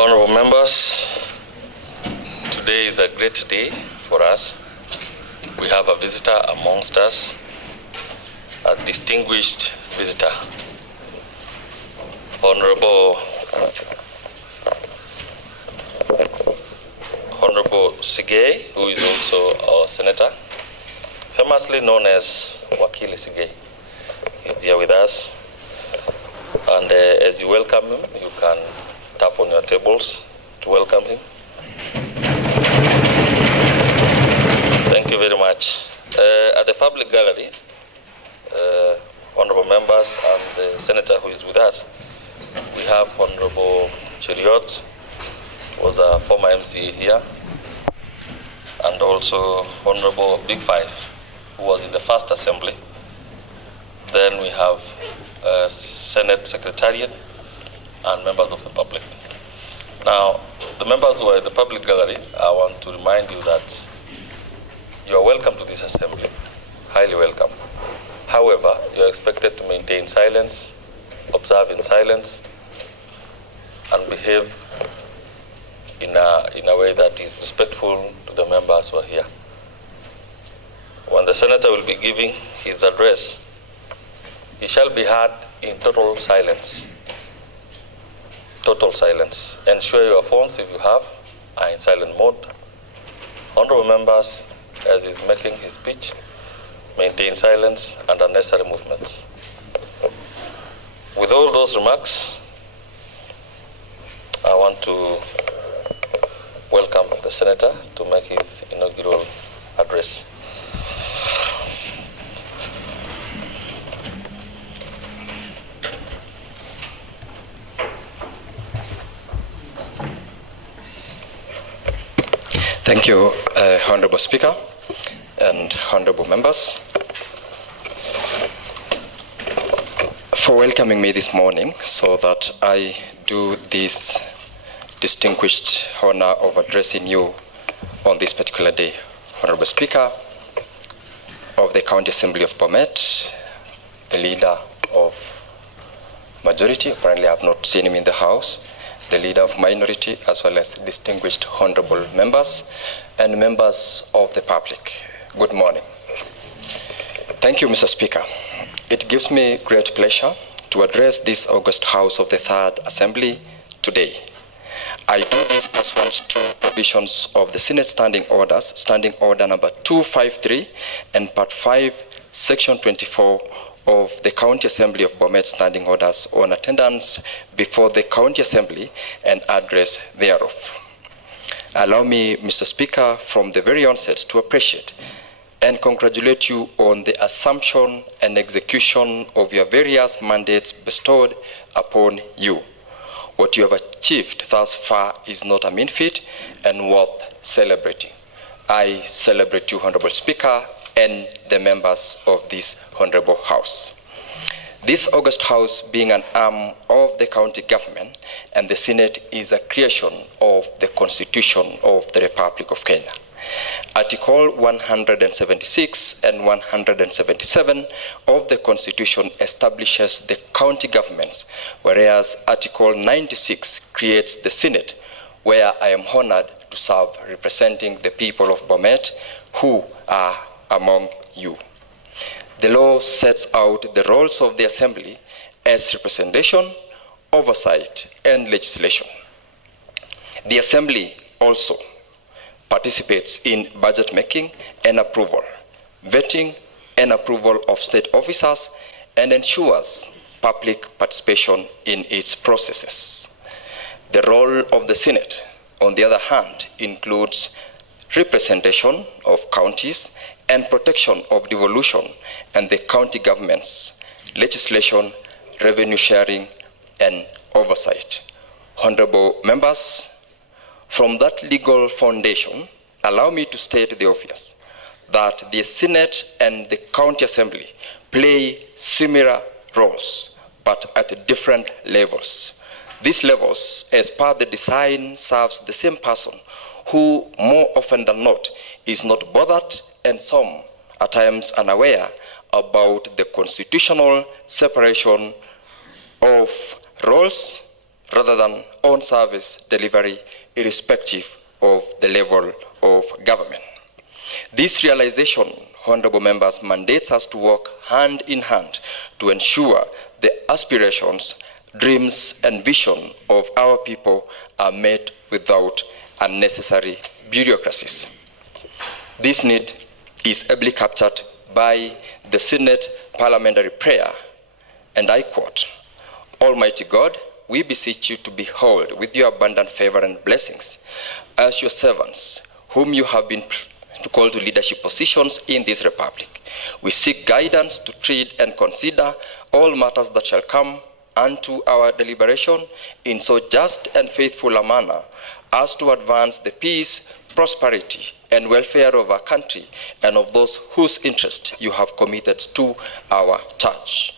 Honorable members, today is a great day for us. We have a visitor amongst us, a distinguished visitor, Honorable Sigei, who is also our senator, famously known as Wakili Sigei. He's here with us. And as you welcome him, you can tap on your tables to welcome him. Thank you very much. At the public gallery, honorable members and the senator who is with us, we have Honorable Cheriot, who was a former MC here, and also Honorable Big Five, who was in the first assembly. Then we have Senate Secretariat and members of the public. Now, the members who are in the public gallery, I want to remind you that you are welcome to this assembly, highly welcome. However, you are expected to maintain silence, observe in silence, and behave in a way that is respectful to the members who are here. When the senator will be giving his address, he shall be heard in total silence. Total silence. Ensure your phones, if you have, are in silent mode. Honorable members, as he's making his speech, maintain silence and unnecessary movements. With all those remarks, I want to welcome the senator to make his inaugural address. Thank you, Honorable Speaker and honorable members, for welcoming me this morning so that I do this distinguished honor of addressing you on this particular day. Honorable Speaker of the County Assembly of Bomet, the leader of majority, apparently I have not seen him in the House, the leader of minority, as well as distinguished honorable members and members of the public. Good morning. Thank you, Mr. Speaker. It gives me great pleasure to address this August House of the Third Assembly today. I do this pursuant to provisions of the Senate Standing Orders, Standing Order number 253 and Part 5, Section 24 of the County Assembly of Bomet Standing Orders on attendance before the County Assembly and address thereof. Allow me, Mr. Speaker, from the very onset to appreciate and congratulate you on the assumption and execution of your various mandates bestowed upon you. What you have achieved thus far is not a mean feat and worth celebrating. I celebrate you, Honorable Speaker, and the members of this Honorable House. This August House, being an arm of the county government, and the Senate is a creation of the Constitution of the Republic of Kenya. Article 176 and 177 of the Constitution establishes the county governments, whereas Article 96 creates the Senate, where I am honored to serve representing the people of Bomet, who are among you. The law sets out the roles of the Assembly as representation, oversight, and legislation. The Assembly also participates in budget making and approval, vetting and approval of state officers, and ensures public participation in its processes. The role of the Senate, on the other hand, includes representation of counties and protection of devolution and the county governments, legislation, revenue sharing, and oversight. Honorable members, from that legal foundation, allow me to state the obvious, that the Senate and the County Assembly play similar roles, but at different levels. These levels, as per the design, serves the same person who, more often than not, is not bothered and some at times unaware about the constitutional separation of roles, rather than on-service delivery, irrespective of the level of government. This realization, honorable members, mandates us to work hand in hand to ensure the aspirations, dreams, and vision of our people are met without unnecessary bureaucracies. This need is ably captured by the Senate parliamentary prayer, and I quote, "Almighty God, we beseech you to behold with your abundant favor and blessings as your servants, whom you have been called to leadership positions in this republic. We seek guidance to treat and consider all matters that shall come unto our deliberation in so just and faithful a manner as to advance the peace, prosperity, and welfare of our country and of those whose interest you have committed to our church."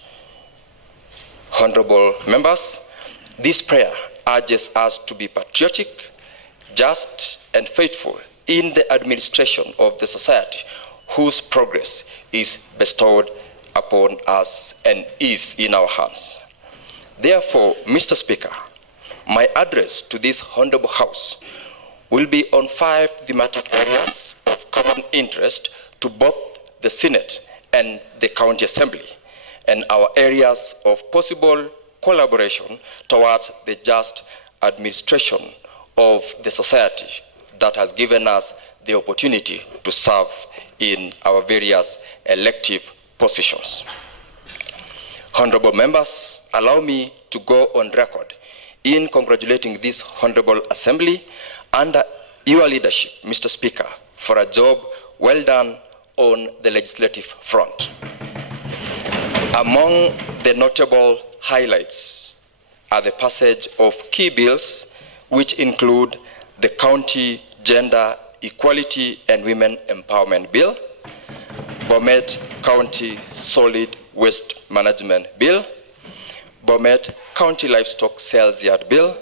Honorable members, this prayer urges us to be patriotic, just, and faithful in the administration of the society whose progress is bestowed upon us and is in our hands. Therefore, Mr. Speaker, my address to this honorable House will be on 5 thematic areas of common interest to both the Senate and the County Assembly, and our areas of possible collaboration towards the just administration of the society that has given us the opportunity to serve in our various elective positions. Honorable members, allow me to go on record in congratulating this honorable assembly under your leadership, Mr. Speaker, for a job well done on the legislative front. Among the notable highlights are the passage of key bills which include the County Gender Equality and Women Empowerment Bill, Bomet County Solid Waste Management Bill, Bomet County Livestock Sales Yard Bill,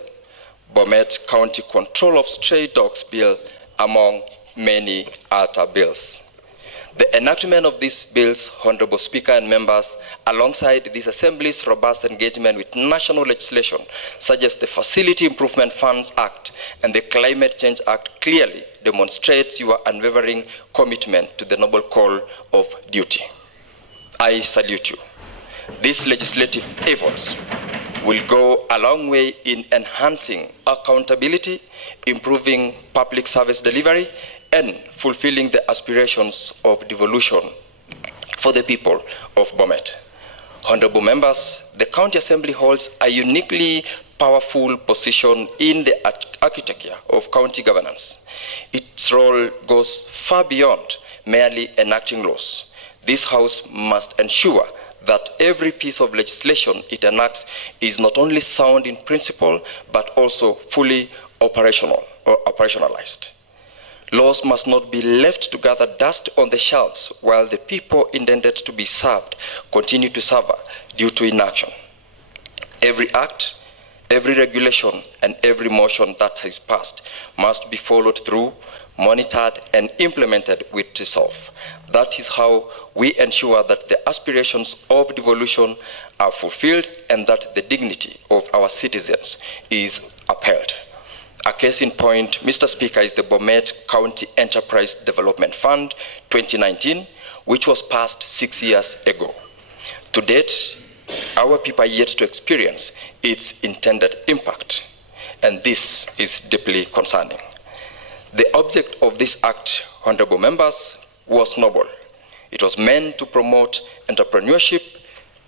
Bomet County Control of Stray Dogs Bill, among many other bills. The enactment of these bills, Honorable Speaker and members, alongside this Assembly's robust engagement with national legislation, such as the Facility Improvement Funds Act and the Climate Change Act, clearly demonstrates your unwavering commitment to the noble call of duty. I salute you. These legislative efforts will go a long way in enhancing accountability, improving public service delivery, and fulfilling the aspirations of devolution for the people of Bomet. Honorable members, the County Assembly holds a uniquely powerful position in the architecture of county governance. Its role goes far beyond merely enacting laws. This House must ensure that every piece of legislation it enacts is not only sound in principle, but also fully operational or operationalized. Laws must not be left to gather dust on the shelves while the people intended to be served continue to suffer due to inaction. Every act, every regulation, and every motion that is passed must be followed through, monitored, and implemented with resolve. That is how we ensure that the aspirations of devolution are fulfilled and that the dignity of our citizens is upheld. A case in point, Mr. Speaker, is the Bomet County Enterprise Development Fund 2019, which was passed 6 years ago. To date, our people are yet to experience its intended impact, and this is deeply concerning. The object of this act, honorable members, was noble. It was meant to promote entrepreneurship,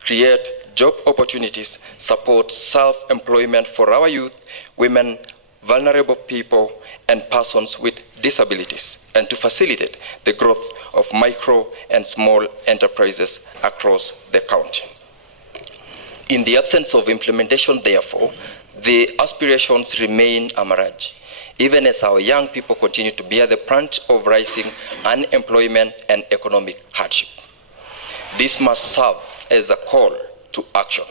create job opportunities, support self-employment for our youth, women, vulnerable people, and persons with disabilities, and to facilitate the growth of micro and small enterprises across the county. In the absence of implementation, therefore, the aspirations remain a mirage, even as our young people continue to bear the brunt of rising unemployment and economic hardship. This must serve as a call to action.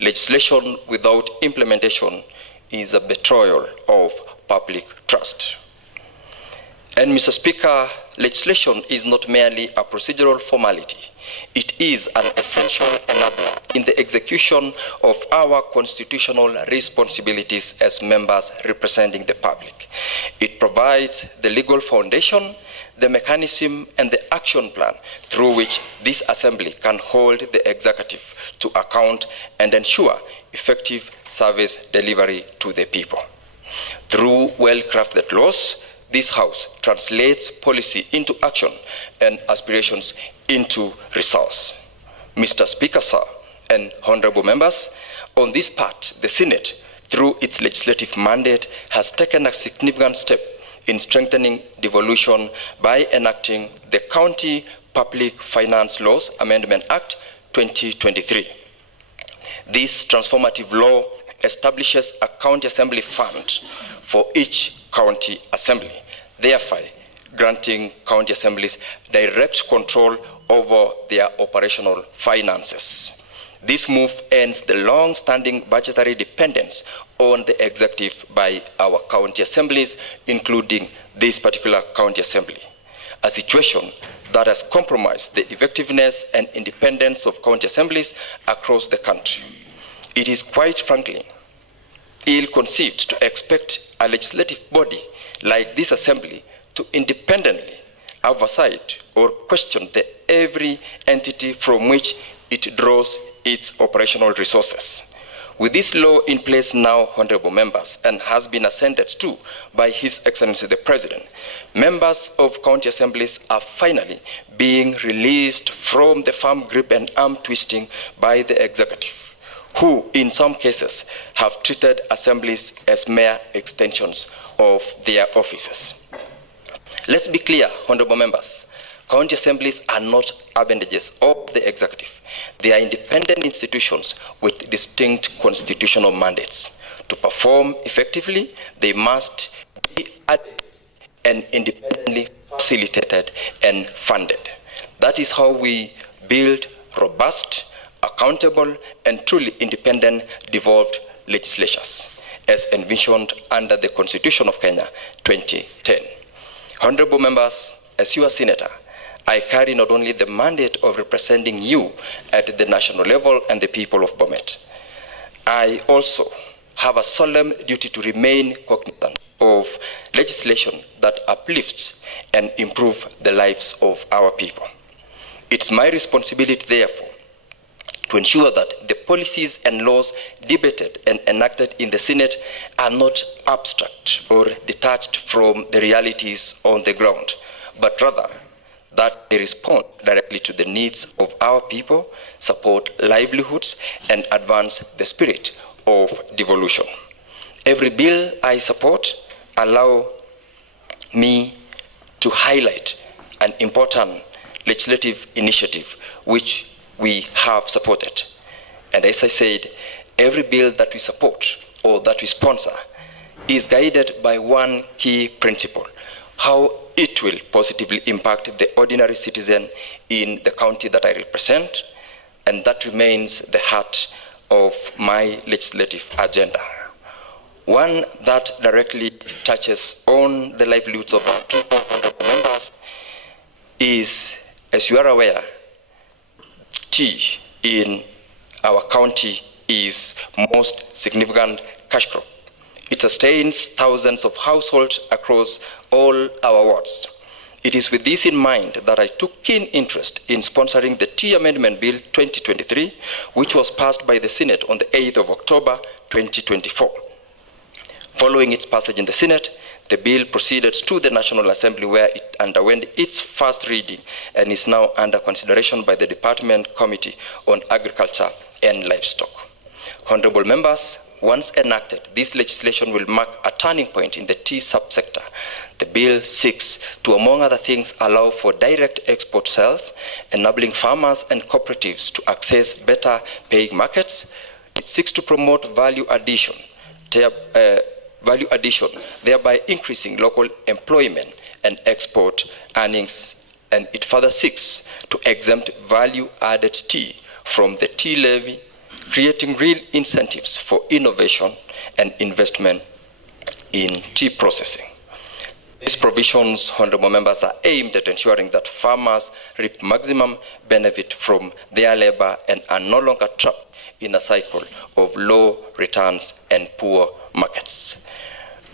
Legislation without implementation is a betrayal of public trust. And Mr. Speaker, legislation is not merely a procedural formality. It is an essential enabler in the execution of our constitutional responsibilities as members representing the public. It provides the legal foundation, the mechanism, and the action plan through which this assembly can hold the executive to account and ensure effective service delivery to the people. Through well-crafted laws, this House translates policy into action and aspirations into results. Mr. Speaker, sir, and honorable members, on this part, the Senate, through its legislative mandate, has taken a significant step in strengthening devolution by enacting the County Public Finance Laws Amendment Act 2023. This transformative law establishes a county assembly fund for each county assembly, thereby granting county assemblies direct control over their operational finances. This move ends the long-standing budgetary dependence on the executive by our county assemblies, including this particular county assembly, a situation that has compromised the effectiveness and independence of county assemblies across the country. It is quite frankly ill-conceived to expect a legislative body like this assembly to independently oversight or question every entity from which it draws its operational resources. With this law in place now, honorable members, and has been assented to by His Excellency the President, members of county assemblies are finally being released from the firm grip and arm twisting by the executive, who in some cases have treated assemblies as mere extensions of their offices. Let's be clear, honorable members, county assemblies are not appendages of the executive. They are independent institutions with distinct constitutional mandates. To perform effectively, they must be added and independently facilitated and funded. That is how we build robust, accountable, and truly independent devolved legislatures, as envisioned under the Constitution of Kenya 2010. Honorable members, as your senator, I carry not only the mandate of representing you at the national level and the people of Bomet, I also have a solemn duty to remain cognizant of legislation that uplifts and improves the lives of our people. It's my responsibility, therefore, to ensure that the policies and laws debated and enacted in the Senate are not abstract or detached from the realities on the ground, but rather that they respond directly to the needs of our people, support livelihoods, and advance the spirit of devolution. Every bill I support allows me to highlight an important legislative initiative which we have supported. And as I said, every bill that we support or that we sponsor is guided by one key principle: how it will positively impact the ordinary citizen in the county that I represent, and that remains the heart of my legislative agenda. One that directly touches on the livelihoods of our people, honorable members, is, as you are aware, tea in our county is most significant cash crop. It sustains thousands of households across all our wards. It is with this in mind that I took keen interest in sponsoring the Tea Amendment Bill 2023, which was passed by the Senate on the 8th of October 2024. Following its passage in the Senate, the bill proceeded to the National Assembly, where it underwent its first reading and is now under consideration by the Department Committee on Agriculture and Livestock. Honorable members, once enacted, this legislation will mark a turning point in the tea subsector. The bill seeks to, among other things, allow for direct export sales, enabling farmers and cooperatives to access better paying markets. It seeks to promote value addition, thereby increasing local employment and export earnings. And it further seeks to exempt value-added tea from the tea levy, creating real incentives for innovation and investment in tea processing. These provisions, honorable members, are aimed at ensuring that farmers reap maximum benefit from their labor and are no longer trapped in a cycle of low returns and poor markets.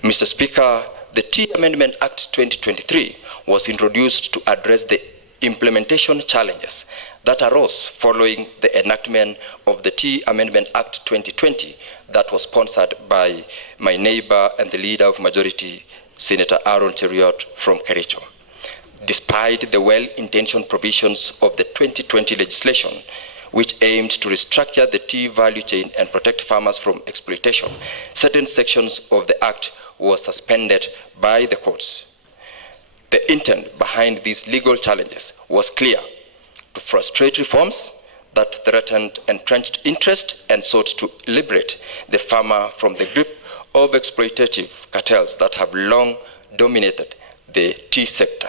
Mr. Speaker, the Tea Amendment Act 2023 was introduced to address the implementation challenges that arose following the enactment of the Tea Amendment Act 2020 that was sponsored by my neighbor and the leader of majority, Senator Aaron Cheruiyot from Kericho. Despite the well-intentioned provisions of the 2020 legislation, which aimed to restructure the tea value chain and protect farmers from exploitation, certain sections of the Act were suspended by the courts. The intent behind these legal challenges was clear: to frustrate reforms that threatened entrenched interest and sought to liberate the farmer from the grip of exploitative cartels that have long dominated the tea sector.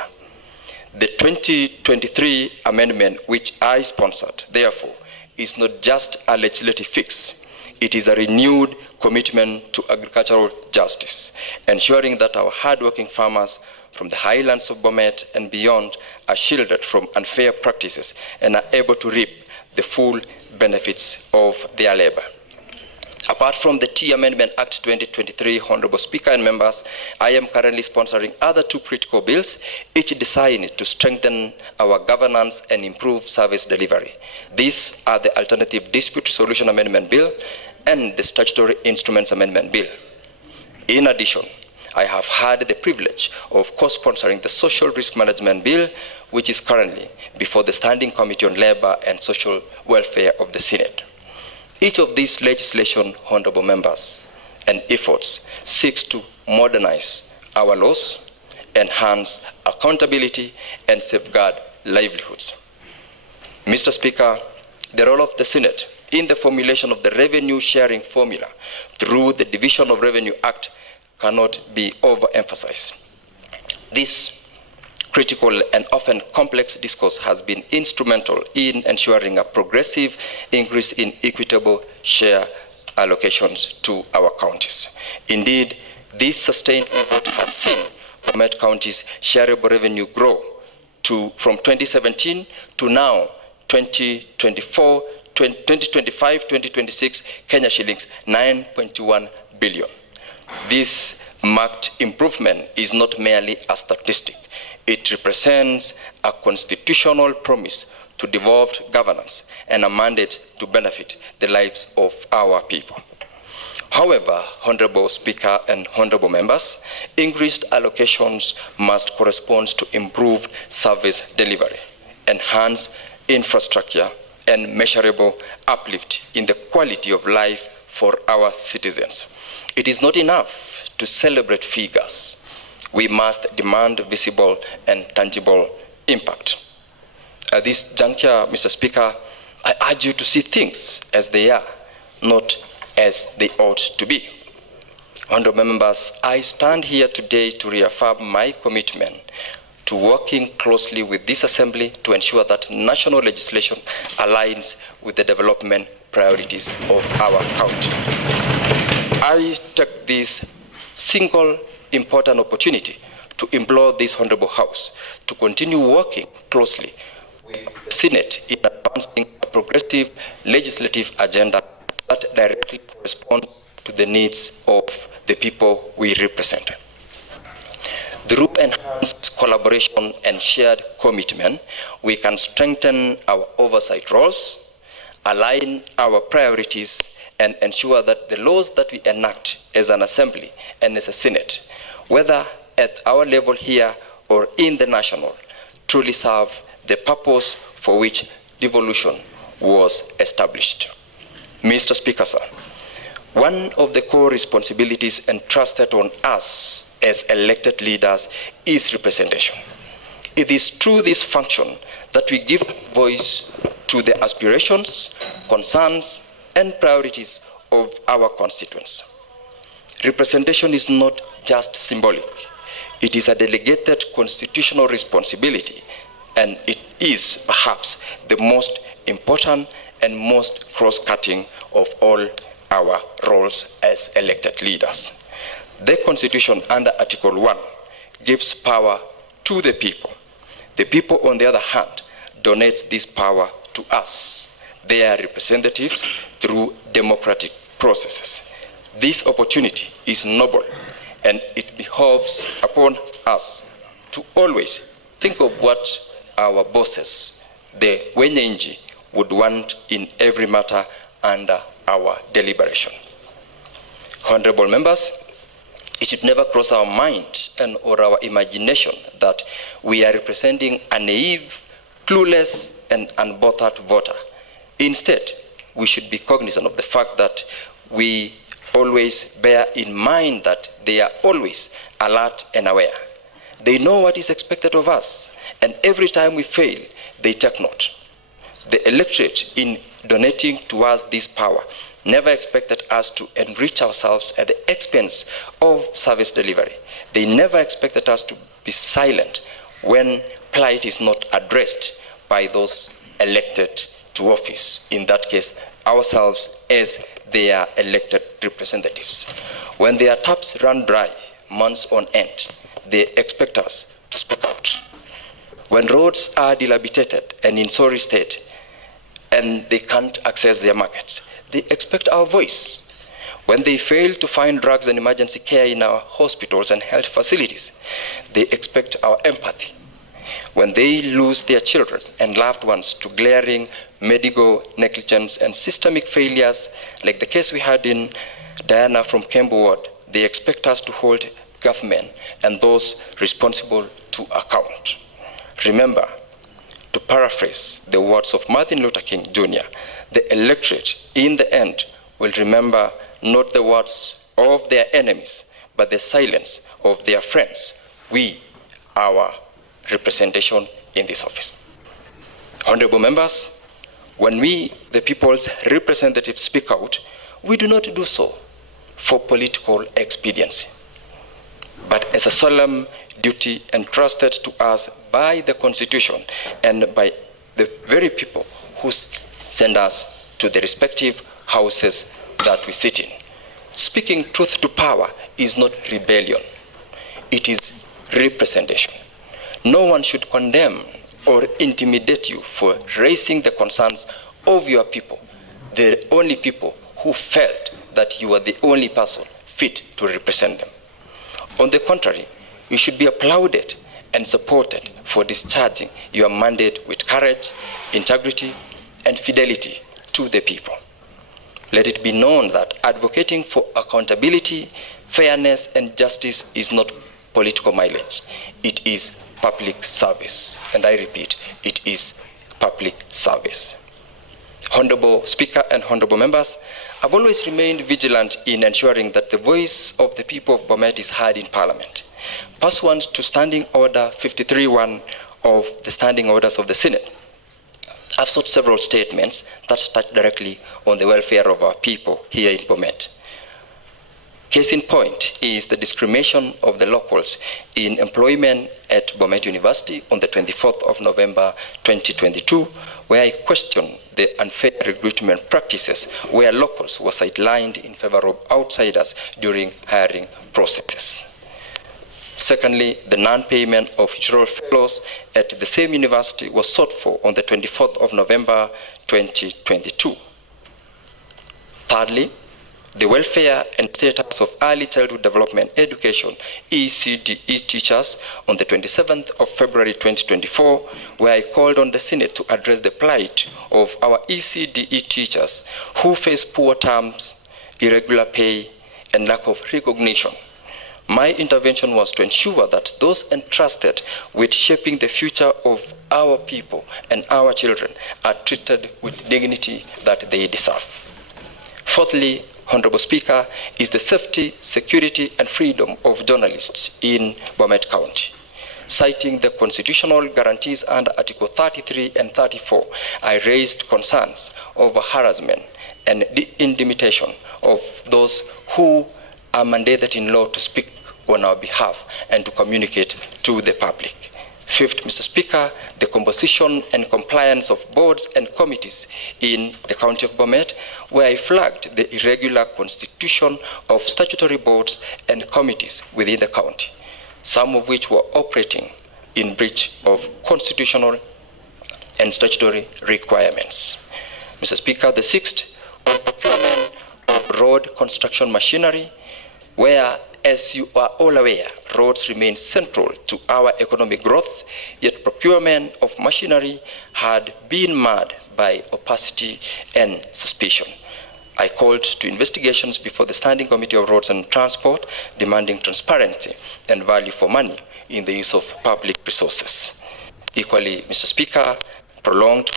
The 2023 amendment, which I sponsored, therefore, is not just a legislative fix. It is a renewed commitment to agricultural justice, ensuring that our hardworking farmers from the highlands of Bomet and beyond are shielded from unfair practices and are able to reap the full benefits of their labor. Apart from the Tea Amendment Act 2023, Honorable Speaker and members, I am currently sponsoring other two critical bills, each designed to strengthen our governance and improve service delivery. These are the Alternative Dispute Resolution Amendment Bill and the Statutory Instruments Amendment Bill. In addition, I have had the privilege of co-sponsoring the Social Risk Management Bill, which is currently before the Standing Committee on Labor and Social Welfare of the Senate. Each of these legislation, honorable members, and efforts seeks to modernize our laws, enhance accountability, and safeguard livelihoods. Mr. Speaker, the role of the Senate in the formulation of the revenue sharing formula through the Division of Revenue Act cannot be overemphasized. This critical and often complex discourse has been instrumental in ensuring a progressive increase in equitable share allocations to our counties. Indeed, this sustained effort has seen Bomet County's shareable revenue grow from 2017 to now 2025-2026 Kenya shillings 9.1 billion. This marked improvement is not merely a statistic. It represents a constitutional promise to devolved governance and a mandate to benefit the lives of our people. However, Honorable Speaker and Honorable Members, increased allocations must correspond to improved service delivery, enhanced infrastructure, and measurable uplift in the quality of life for our citizens. It is not enough to celebrate figures. We must demand visible and tangible impact. At this juncture, Mr. Speaker, I urge you to see things as they are, not as they ought to be. Honorable members, I stand here today to reaffirm my commitment to working closely with this Assembly to ensure that national legislation aligns with the development priorities of our county. I take this single important opportunity to implore this Honorable House to continue working closely with the Senate in advancing a progressive legislative agenda that directly corresponds to the needs of the people we represent. Through enhanced collaboration and shared commitment, we can strengthen our oversight roles, align our priorities, and ensure that the laws that we enact as an Assembly and as a Senate, whether at our level here or in the national, truly serve the purpose for which devolution was established. Mr. Speaker, sir, one of the core responsibilities entrusted on us as elected leaders is representation. It is through this function that we give voice to the aspirations, concerns, and priorities of our constituents. Representation is not just symbolic. It is a delegated constitutional responsibility, and it is perhaps the most important and most cross-cutting of all our roles as elected leaders. The Constitution under Article 1 gives power to the people. The people, on the other hand, donate this power to us, their representatives, through democratic processes. This opportunity is noble, and it behoves upon us to always think of what our bosses, the wenyenji, would want in every matter under our deliberation. Honorable members, it should never cross our mind or our imagination that we are representing a naive, clueless, and unbothered voter. Instead, we should be cognizant of the fact that we always bear in mind that they are always alert and aware. They know what is expected of us, and every time we fail, they take note. The electorate, in donating to us this power, never expected us to enrich ourselves at the expense of service delivery. They never expected us to be silent when plight is not addressed by those elected to office, in that case, ourselves as their elected representatives. When their taps run dry months on end, they expect us to speak out. When roads are dilapidated and in sorry state, and they can't access their markets, they expect our voice. When they fail to find drugs and emergency care in our hospitals and health facilities, they expect our empathy. When they lose their children and loved ones to glaring medical negligence and systemic failures, like the case we had in Diana from Kembu Ward, they expect us to hold government and those responsible to account. Remember, to paraphrase the words of Martin Luther King Jr., the electorate, in the end, will remember not the words of their enemies, but the silence of their friends. We, our representation in this office. Honorable members, when we, the people's representatives, speak out, we do not do so for political expediency, but as a solemn duty entrusted to us by the Constitution and by the very people who send us to the respective houses that we sit in. Speaking truth to power is not rebellion, it is representation. No one should condemn or intimidate you for raising the concerns of your people, the only people who felt that you are the only person fit to represent them. On the contrary, you should be applauded and supported for discharging your mandate with courage, integrity, and fidelity to the people. Let it be known that advocating for accountability, fairness, and justice is not political mileage. It is public service. And I repeat, it is public service. Honorable Speaker and honorable members, I've always remained vigilant in ensuring that the voice of the people of Bomet is heard in Parliament. Pursuant to Standing Order 53.1 of the Standing Orders of the Senate, I've sought several statements that touch directly on the welfare of our people here in Bomet. Case in point is the discrimination of the locals in employment at Bomet University on the 24th of November 2022, where I questioned the unfair recruitment practices where locals were sidelined in favor of outsiders during hiring processes. Secondly, the non-payment of historical fellows at the same university was sought for on the 24th of November 2022. Thirdly, the welfare and status of early childhood development education ECDE teachers on the 27th of February 2024, where I called on the Senate to address the plight of our ECDE teachers who face poor terms, irregular pay, and lack of recognition. My intervention was to ensure that those entrusted with shaping the future of our people and our children are treated with dignity that they deserve. Fourthly, Honorable Speaker, is the safety, security, and freedom of journalists in Bomet County. Citing the constitutional guarantees under Article 33 and 34, I raised concerns over harassment and intimidation of those who are mandated in law to speak on our behalf and to communicate to the public. Fifth, Mr. Speaker, the composition and compliance of boards and committees in the County of Bomet, where I flagged the irregular constitution of statutory boards and committees within the county. some of which were operating in breach of constitutional and statutory requirements. Mr. Speaker, the sixth was procurement of road construction machinery, where, as you are all aware, roads remain central to our economic growth, yet procurement of machinery had been marred by opacity and suspicion. I called to investigations before the Standing Committee of Roads and Transport, demanding transparency and value for money in the use of public resources. Equally, Mr. Speaker, prolonged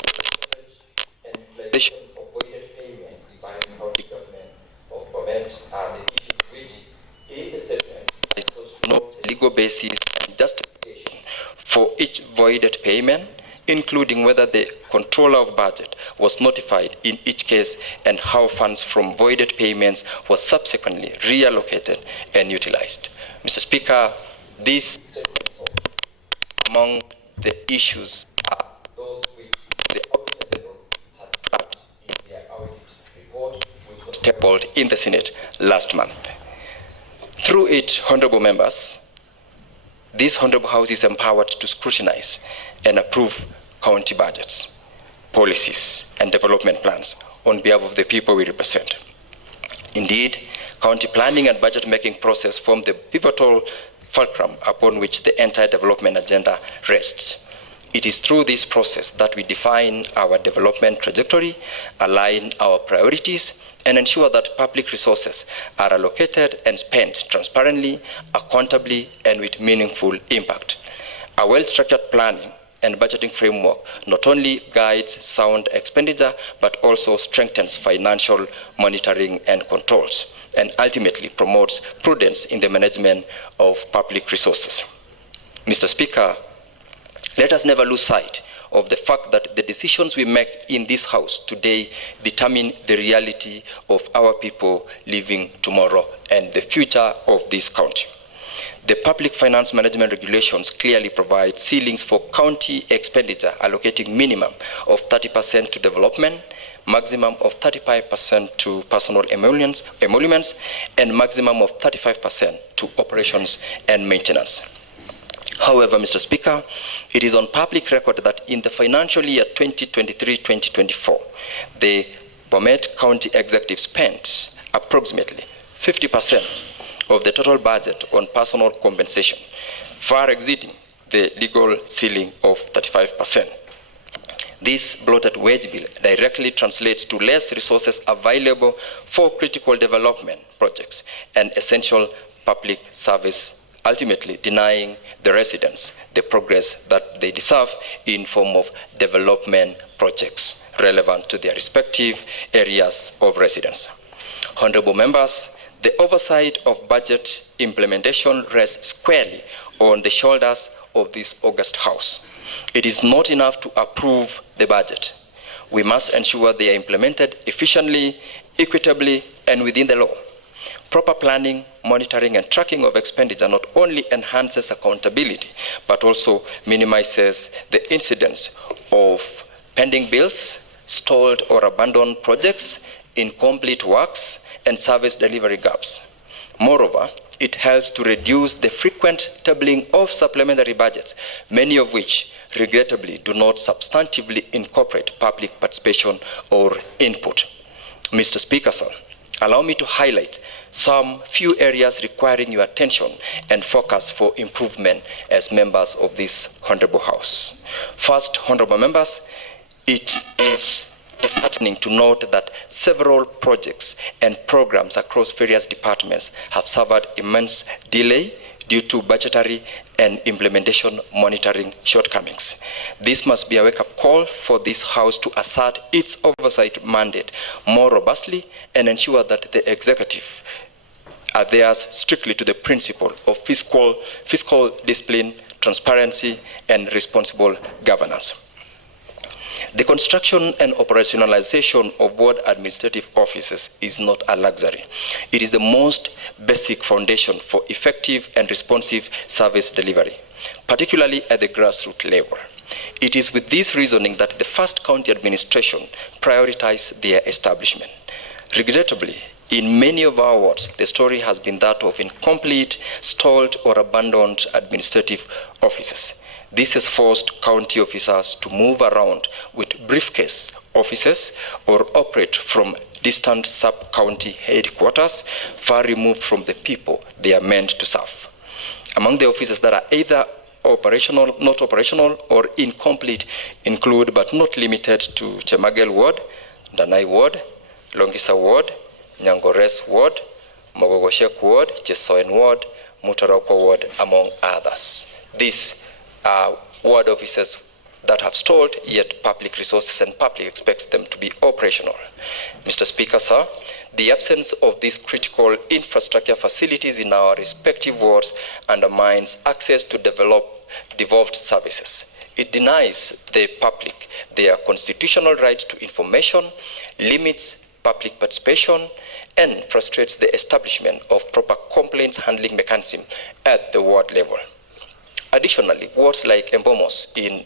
and implementation of voided payments by the county government of Bomet are the issues which, in the statement, I sought no legal basis and justification for each voided payment, including whether the controller of budget was notified in each case and how funds from voided payments were subsequently reallocated and utilized. Mr. Speaker, these among the issues are those which the Auditor General has tracked in their audit report, which was tabled in the Senate last month. Through it, honorable members, this honorable House is empowered to scrutinize and approve county budgets, policies, and development plans on behalf of the people we represent. Indeed, county planning and budget making process form the pivotal fulcrum upon which the entire development agenda rests. It is through this process that we define our development trajectory, align our priorities, and ensure that public resources are allocated and spent transparently, accountably, and with meaningful impact. A well-structured planning and budgeting framework not only guides sound expenditure, but also strengthens financial monitoring and controls, and ultimately promotes prudence in the management of public resources. Mr. Speaker, let us never lose sight of the fact that the decisions we make in this House today determine the reality of our people living tomorrow and the future of this county. The Public Finance Management Regulations clearly provide ceilings for county expenditure, allocating minimum of 30% to development, maximum of 35% to personal emoluments, and maximum of 35% to operations and maintenance. However, Mr. Speaker, it is on public record that in the financial year 2023-2024, the Bomet County Executive spent approximately 50% of the total budget on personal compensation, far exceeding the legal ceiling of 35%. This bloated wage bill directly translates to less resources available for critical development projects and essential public service, ultimately denying the residents the progress that they deserve in form of development projects relevant to their respective areas of residence. Honorable members, the oversight of budget implementation rests squarely on the shoulders of this august House. It is not enough to approve the budget. We must ensure they are implemented efficiently, equitably, and within the law. Proper planning, monitoring, and tracking of expenditure not only enhances accountability, but also minimizes the incidence of pending bills, stalled or abandoned projects, incomplete works, and service delivery gaps. Moreover, it helps to reduce the frequent tabling of supplementary budgets, many of which, regrettably, do not substantively incorporate public participation or input. Mr. Speaker, sir, allow me to highlight some few areas requiring your attention and focus for improvement as members of this Honorable House. First, Honorable members, it is heartening to note that several projects and programs across various departments have suffered immense delay due to budgetary and implementation monitoring shortcomings. This must be a wake-up call for this House to assert its oversight mandate more robustly and ensure that the executive adheres strictly to the principle of fiscal discipline, transparency, and responsible governance. The construction and operationalization of ward administrative offices is not a luxury. It is the most basic foundation for effective and responsive service delivery, particularly at the grassroots level. It is with this reasoning that the first county administration prioritized their establishment. Regrettably, In many of our wards, the story has been that of incomplete, stalled, or abandoned administrative offices. This has forced county officers to move around with briefcase offices or operate from distant sub-county headquarters, far removed from the people they are meant to serve. Among the offices that are either operational, not operational, or incomplete include, but not limited to, Chemagel Ward, Danai Ward, Longisa Ward, Nyangores Ward, Mogogoshek Ward, Chesoen Ward, Mutaroko Ward, among others. These are ward offices that have stalled, yet public resources and public expects them to be operational. Mr. Speaker, sir, the absence of these critical infrastructure facilities in our respective wards undermines access to devolved services. It denies the public their constitutional right to information, limits public participation, and frustrates the establishment of proper complaints handling mechanism at the ward level. Additionally, wards like Mbomos in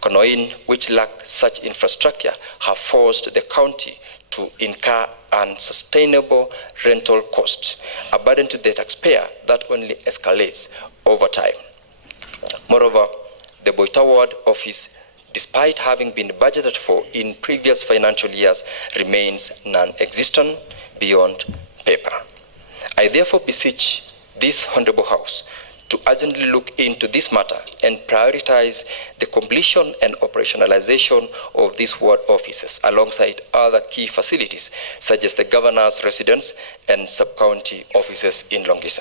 Konoin, which lack such infrastructure, have forced the county to incur unsustainable rental costs, a burden to the taxpayer that only escalates over time. Moreover, the Boita Ward office, despite having been budgeted for in previous financial years, remains non-existent beyond paper. I therefore beseech this Honorable House to urgently look into this matter and prioritize the completion and operationalization of these ward offices alongside other key facilities such as the governor's residence and sub-county offices in Longisa.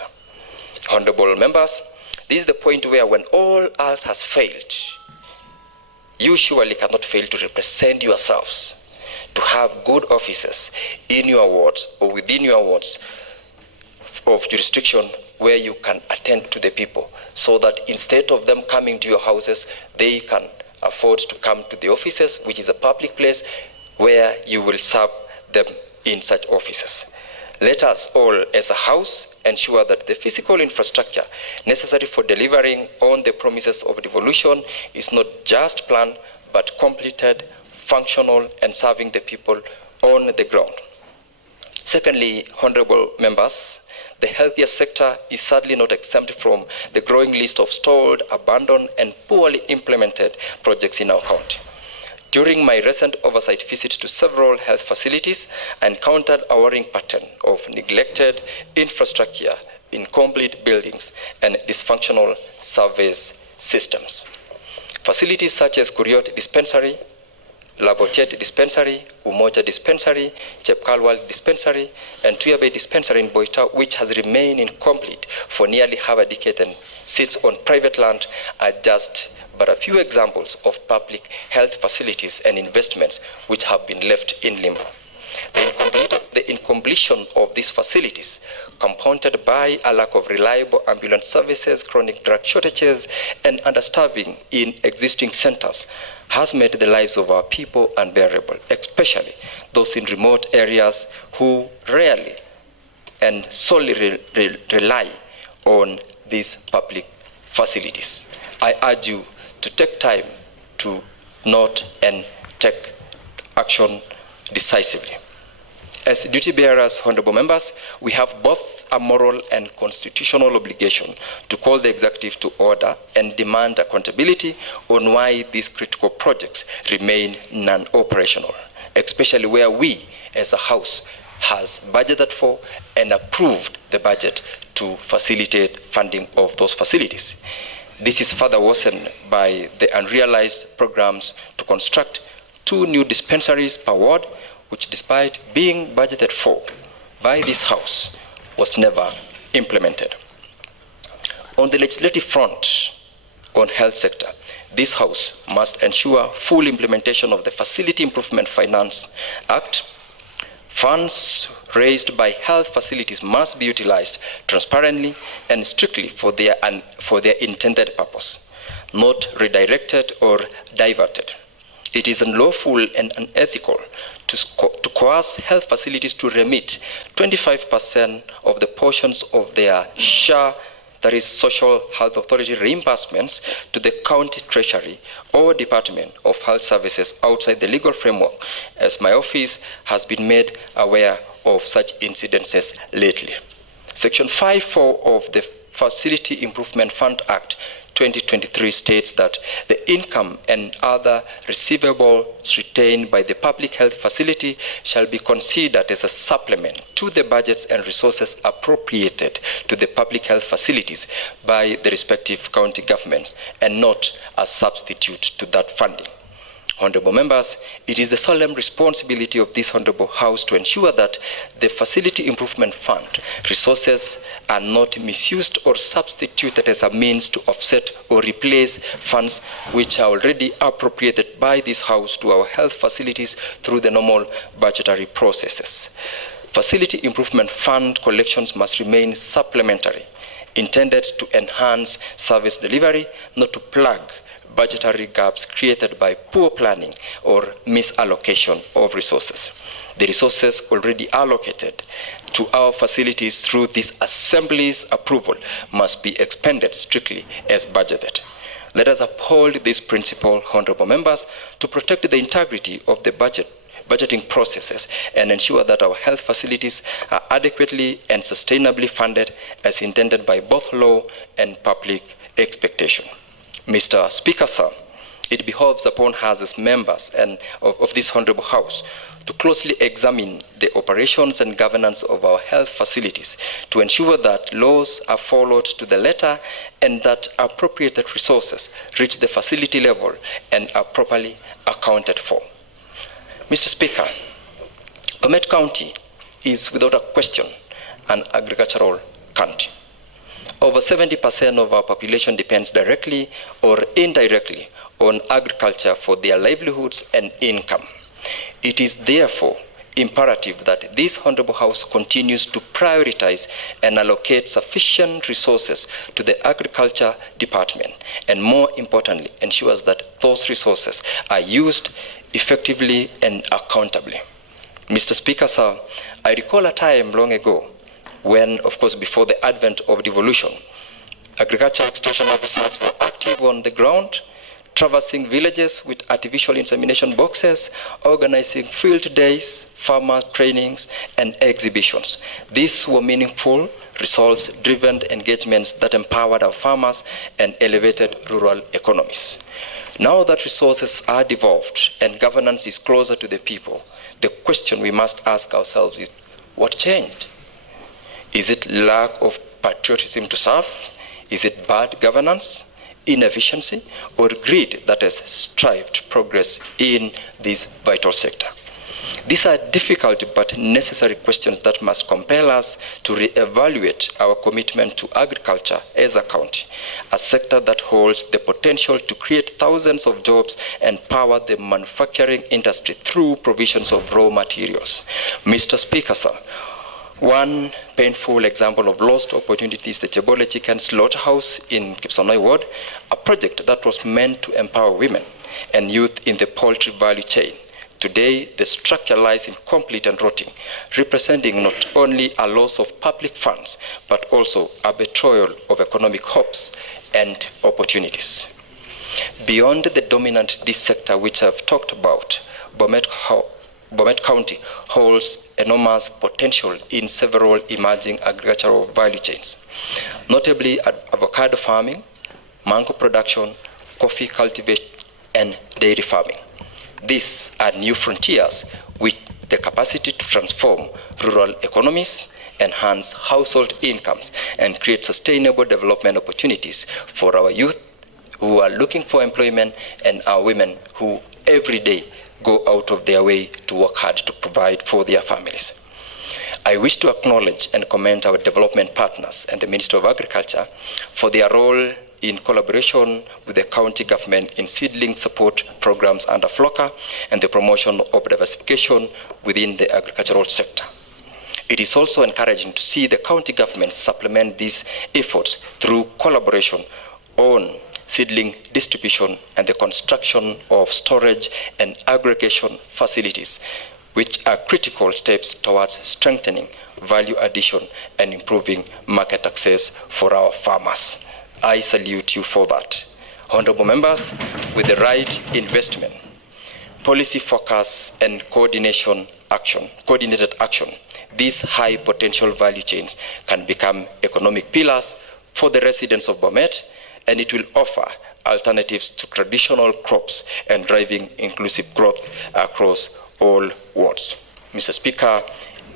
Honorable members, this is the point where when all else has failed, you surely cannot fail to represent yourselves, to have good offices in your wards or within your wards of jurisdiction where you can attend to the people, so that instead of them coming to your houses, they can afford to come to the offices, which is a public place where you will serve them in such offices. Let us all, as a house, ensure that the physical infrastructure necessary for delivering on the promises of devolution is not just planned, but completed, functional, and serving the people on the ground. Secondly, honorable members, the healthcare sector is sadly not exempt from the growing list of stalled, abandoned, and poorly implemented projects in our county. During my recent oversight visit to several health facilities, I encountered a worrying pattern of neglected infrastructure, incomplete buildings, and dysfunctional service systems. Facilities such as Kuriot Dispensary, Labotiet Dispensary, Umoja Dispensary, Chepkalwal Dispensary, and Tuyabe Dispensary in Boita, which has remained incomplete for nearly half a decade and sits on private land, are just but a few examples of public health facilities and investments which have been left in limbo. The incompletion of these facilities, compounded by a lack of reliable ambulance services, chronic drug shortages, and understaffing in existing centers, has made the lives of our people unbearable, especially those in remote areas who rarely and solely rely on these public facilities. I urge you to take time to note and take action decisively. As duty bearers, honorable members, we have both a moral and constitutional obligation to call the executive to order and demand accountability on why these critical projects remain non-operational, especially where we, as a house, has budgeted for and approved the budget to facilitate funding of those facilities. This is further worsened by the unrealized programs to construct 2 new dispensaries per ward, which, despite being budgeted for by this House, was never implemented. On the legislative front, on health sector, this House must ensure full implementation of the Facility Improvement Finance Act. Funds raised by health facilities must be utilized transparently and strictly for their intended purpose, not redirected or diverted. It is unlawful and unethical to coerce health facilities to remit 25% of the portions of their share, that is Social Health Authority reimbursements, to the county treasury or Department of Health Services outside the legal framework, as my office has been made aware of such incidences lately. Section 5(4) of the Facility Improvement Fund Act 2023 states that the income and other receivables retained by the public health facility shall be considered as a supplement to the budgets and resources appropriated to the public health facilities by the respective county governments, and not a substitute to that funding. Honorable members, it is the solemn responsibility of this Honorable House to ensure that the Facility Improvement Fund resources are not misused or substituted as a means to offset or replace funds which are already appropriated by this House to our health facilities through the normal budgetary processes. Facility Improvement Fund collections must remain supplementary, intended to enhance service delivery, not to plug budgetary gaps created by poor planning or misallocation of resources. The resources already allocated to our facilities through this Assembly's approval must be expended strictly as budgeted. Let us uphold this principle, honorable members, to protect the integrity of the budgeting processes and ensure that our health facilities are adequately and sustainably funded as intended by both law and public expectation. Mr. Speaker, sir, it behoves upon us as members of this Honorable House to closely examine the operations and governance of our health facilities to ensure that laws are followed to the letter and that appropriated resources reach the facility level and are properly accounted for. Mr. Speaker, Bomet County is without a question an agricultural county. Over 70% of our population depends directly or indirectly on agriculture for their livelihoods and income. It is therefore imperative that this Honorable House continues to prioritize and allocate sufficient resources to the Agriculture Department, and more importantly, ensures that those resources are used effectively and accountably. Mr. Speaker, sir, I recall a time long ago when, of course, before the advent of devolution, agriculture extension officers were active on the ground, traversing villages with artificial insemination boxes, organizing field days, farmer trainings, and exhibitions. These were meaningful, results-driven engagements that empowered our farmers and elevated rural economies. Now that resources are devolved and governance is closer to the people, the question we must ask ourselves is, what changed? Is it lack of patriotism to serve? Is it bad governance, inefficiency, or greed that has strived progress in this vital sector? These are difficult but necessary questions that must compel us to reevaluate our commitment to agriculture as a county, a sector that holds the potential to create thousands of jobs and power the manufacturing industry through provisions of raw materials. Mr. Speaker, sir, one painful example of lost opportunity is the Chebole Chicken Slaughterhouse in Kipsonoi Ward, a project that was meant to empower women and youth in the poultry value chain. Today, the structure lies incomplete and rotting, representing not only a loss of public funds, but also a betrayal of economic hopes and opportunities. Beyond the dominant this sector which I've talked about, Bomet County holds enormous potential in several emerging agricultural value chains, notably avocado farming, mango production, coffee cultivation, and dairy farming. These are new frontiers with the capacity to transform rural economies, enhance household incomes, and create sustainable development opportunities for our youth who are looking for employment and our women who every day go out of their way to work hard to provide for their families. I wish to acknowledge and commend our development partners and the Minister of Agriculture for their role in collaboration with the county government in seedling support programs under FLOCA and the promotion of diversification within the agricultural sector. It is also encouraging to see the county government supplement these efforts through collaboration on seedling distribution and the construction of storage and aggregation facilities, which are critical steps towards strengthening value addition and improving market access for our farmers. I salute you for that. Honorable members, with the right investment, policy focus, and coordination, coordinated action, these high potential value chains can become economic pillars for the residents of Bomet, and it will offer alternatives to traditional crops and driving inclusive growth across all wards. Mr. Speaker,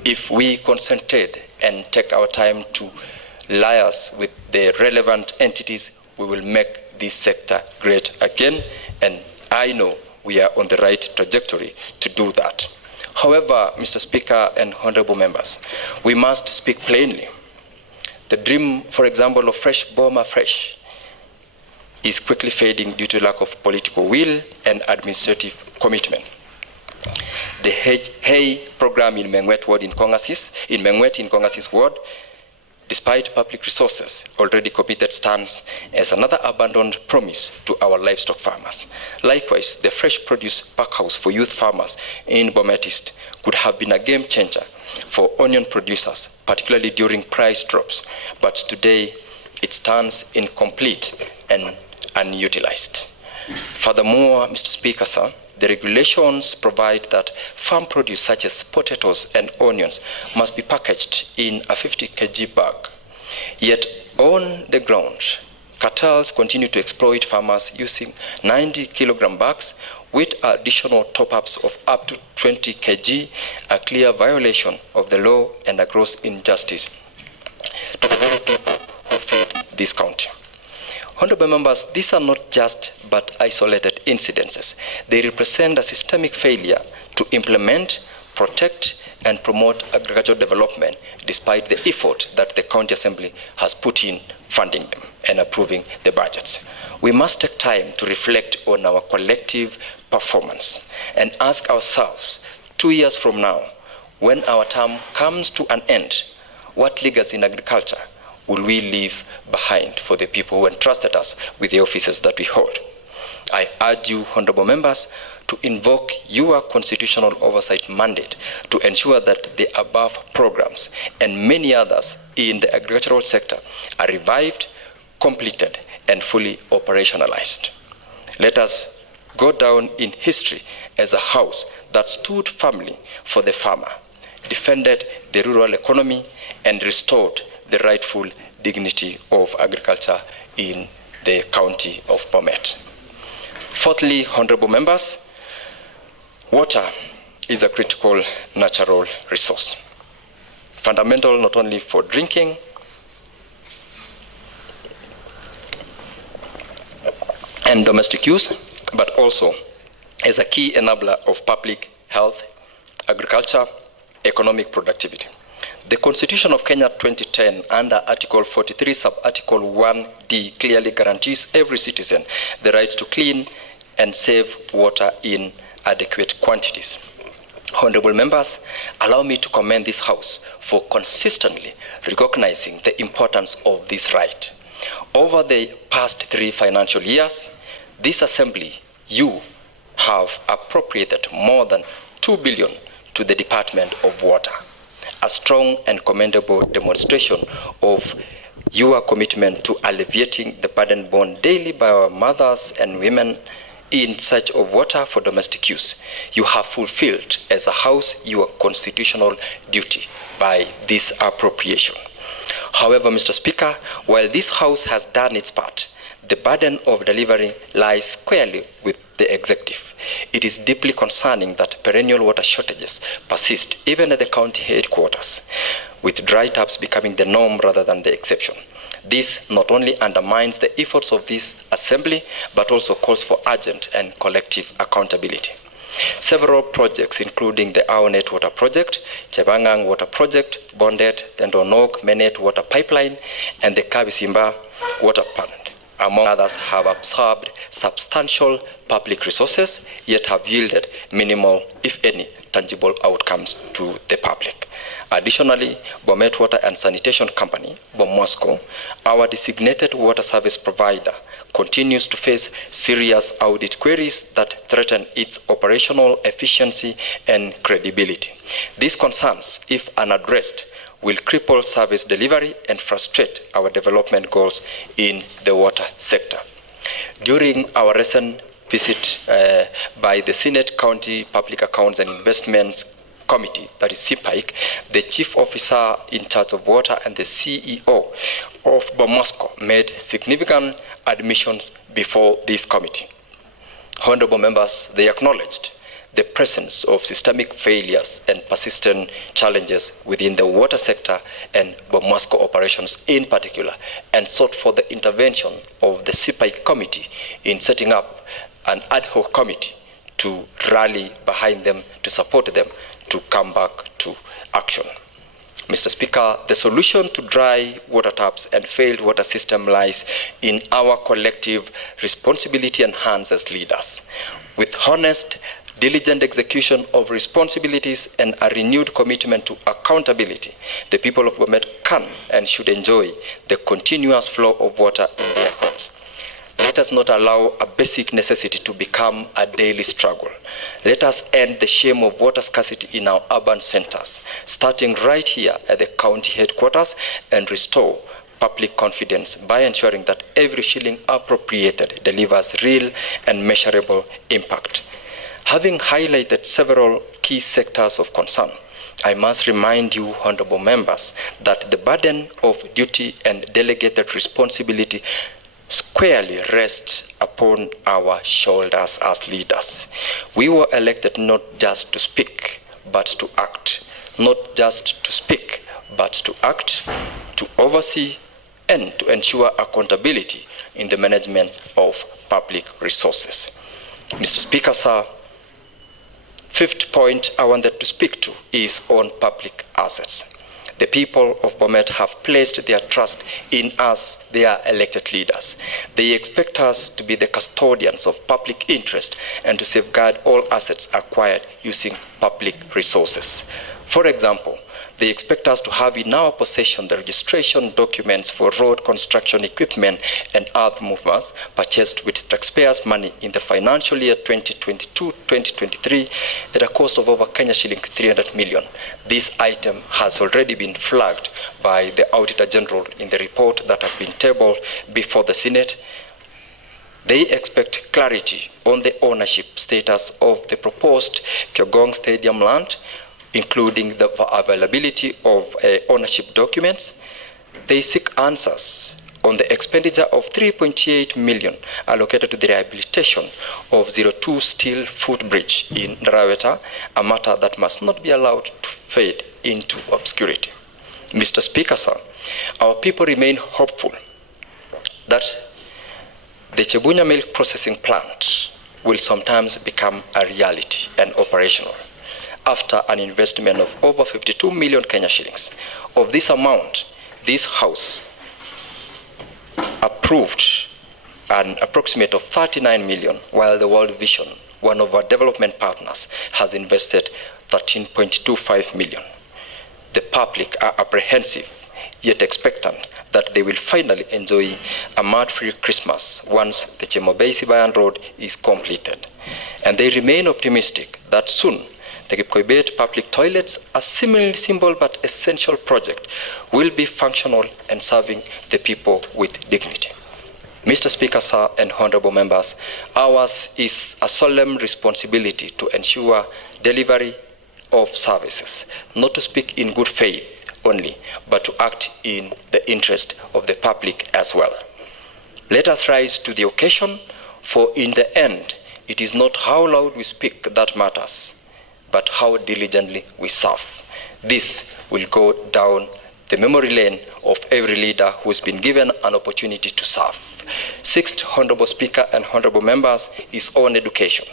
if we concentrate and take our time to liaise with the relevant entities, we will make this sector great again, and I know we are on the right trajectory to do that. However, Mr. Speaker and honorable members, we must speak plainly. The dream, for example, of fresh Boma Fresh is quickly fading due to lack of political will and administrative commitment. The Hey program in Mengwet ward in Kongasis ward, despite public resources already committed, stands as another abandoned promise to our livestock farmers. Likewise, the fresh produce packhouse for youth farmers in Bomet East could have been a game changer for onion producers, particularly during price drops, but today it stands incomplete and unutilized. Furthermore, Mr. Speaker, sir, the regulations provide that farm produce such as potatoes and onions must be packaged in a 50 kg bag. Yet on the ground, cartels continue to exploit farmers using 90 kilogram bags with additional top-ups of up to 20 kg, a clear violation of the law and a gross injustice to the very people who feed this county. Honorable members, these are not just but isolated incidences. They represent a systemic failure to implement, protect, and promote agricultural development despite the effort that the County Assembly has put in funding them and approving the budgets. We must take time to reflect on our collective performance and ask ourselves, 2 years from now, when our term comes to an end, what legacy in agriculture will we leave behind for the people who entrusted us with the offices that we hold? I urge you, honorable members, to invoke your constitutional oversight mandate to ensure that the above programs and many others in the agricultural sector are revived, completed, and fully operationalized. Let us go down in history as a house that stood firmly for the farmer, defended the rural economy, and restored the rightful dignity of agriculture in the county of Bomet. Fourthly, honorable members, water is a critical natural resource, fundamental not only for drinking, and domestic use, but also as a key enabler of public health, agriculture, economic productivity. The Constitution of Kenya 2010 under Article 43 sub-Article 1D clearly guarantees every citizen the right to clean and safe water in adequate quantities. Honorable members, allow me to commend this House for consistently recognizing the importance of this right. Over the past 3 financial years, this Assembly, you have appropriated more than 2 billion to the Department of Water, a strong and commendable demonstration of your commitment to alleviating the burden borne daily by our mothers and women in search of water for domestic use. You have fulfilled as a House your constitutional duty by this appropriation. However, Mr. Speaker, while this House has done its part, the burden of delivery lies squarely with the executive. It is deeply concerning that perennial water shortages persist even at the county headquarters, with dry taps becoming the norm rather than the exception. This not only undermines the efforts of this Assembly, but also calls for urgent and collective accountability. Several projects, including the Aonet Water Project, Chebangang Water Project, Bondet, Tendonok, Menet Water Pipeline, and the Kabisimba Water Plant, among others, have absorbed substantial public resources, yet have yielded minimal, if any, tangible outcomes to the public. Additionally, Bomet Water and Sanitation Company, BOMWASCO, our designated water service provider, continues to face serious audit queries that threaten its operational efficiency and credibility. These concerns, if unaddressed, will cripple service delivery and frustrate our development goals in the water sector. During our recent visit by the Senate County Public Accounts and Investments Committee, that is CPIC, the Chief Officer in charge of water and the CEO of Bomet made significant admissions before this committee. Honorable members, they acknowledged the presence of systemic failures and persistent challenges within the water sector and Bomet operations in particular, and sought for the intervention of the CPIC committee in setting up an ad hoc committee to rally behind them, to support them, to come back to action. Mr. Speaker, the solution to dry water taps and failed water system lies in our collective responsibility and hands as leaders. With honest, diligent execution of responsibilities and a renewed commitment to accountability, the people of Bomet can and should enjoy the continuous flow of water in their homes. Let us not allow a basic necessity to become a daily struggle. Let us end the shame of water scarcity in our urban centers, starting right here at the county headquarters, and restore public confidence by ensuring that every shilling appropriated delivers real and measurable impact. Having highlighted several key sectors of concern, I must remind you, honorable members, that the burden of duty and delegated responsibility squarely rests upon our shoulders as leaders. We were elected not just to speak, but to act. Not just to speak, but to act, to oversee, and to ensure accountability in the management of public resources. Mr. Speaker, sir, fifth point I wanted to speak to is on public assets. The people of Bomet have placed their trust in us, their elected leaders. They expect us to be the custodians of public interest and to safeguard all assets acquired using public resources. For example, they expect us to have in our possession the registration documents for road construction equipment and earth movers purchased with taxpayers' money in the financial year 2022-2023 at a cost of over Kenya shilling 300 million. This item has already been flagged by the Auditor General in the report that has been tabled before the Senate. They expect clarity on the ownership status of the proposed Kyogong Stadium land, including the availability of ownership documents. They seek answers on the expenditure of 3.8 million allocated to the rehabilitation of 02 steel footbridge in Raweta, a matter that must not be allowed to fade into obscurity. Mr. Speaker, sir, our people remain hopeful that the Chebunya milk processing plant will sometimes become a reality and operational after an investment of over 52 million Kenya shillings. Of this amount, this House approved an approximate of 39 million, while the World Vision, one of our development partners, has invested 13.25 million. The public are apprehensive, yet expectant that they will finally enjoy a mud-free Christmas once the Chemobei-Sibayan Road is completed. And they remain optimistic that soon the Kipkoibet public toilets, a similarly simple but essential project, will be functional and serving the people with dignity. Mr. Speaker, sir, and honorable members, ours is a solemn responsibility to ensure delivery of services, not to speak in good faith only, but to act in the interest of the public as well. Let us rise to the occasion, for in the end, it is not how loud we speak that matters, but how diligently we serve. This will go down the memory lane of every leader who has been given an opportunity to serve. Sixth, honorable Speaker and honorable members, is on education.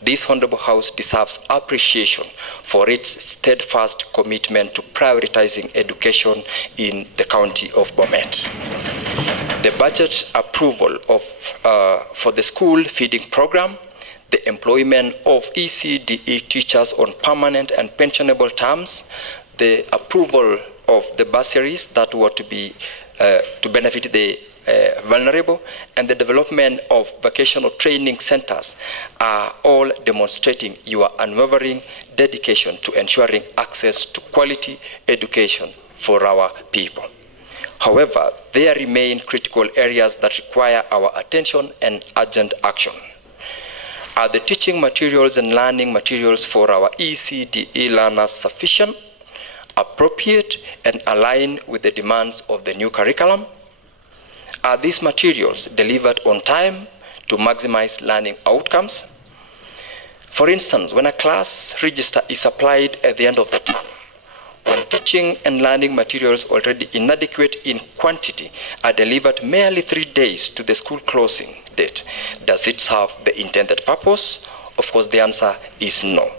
This honorable House deserves appreciation for its steadfast commitment to prioritizing education in the county of Bomet. The budget approval for the school feeding program, the employment of ECDE teachers on permanent and pensionable terms, the approval of the bursaries that were to be to benefit the vulnerable, and the development of vocational training centers are all demonstrating your unwavering dedication to ensuring access to quality education for our people. However, there remain critical areas that require our attention and urgent action. Are the teaching materials and learning materials for our ECDE learners sufficient, appropriate, and aligned with the demands of the new curriculum? Are these materials delivered on time to maximize learning outcomes? For instance, when a class register is applied at the end of the term, when teaching and learning materials already inadequate in quantity are delivered merely 3 days to the school closing date, does it serve the intended purpose? Of course, the answer is no.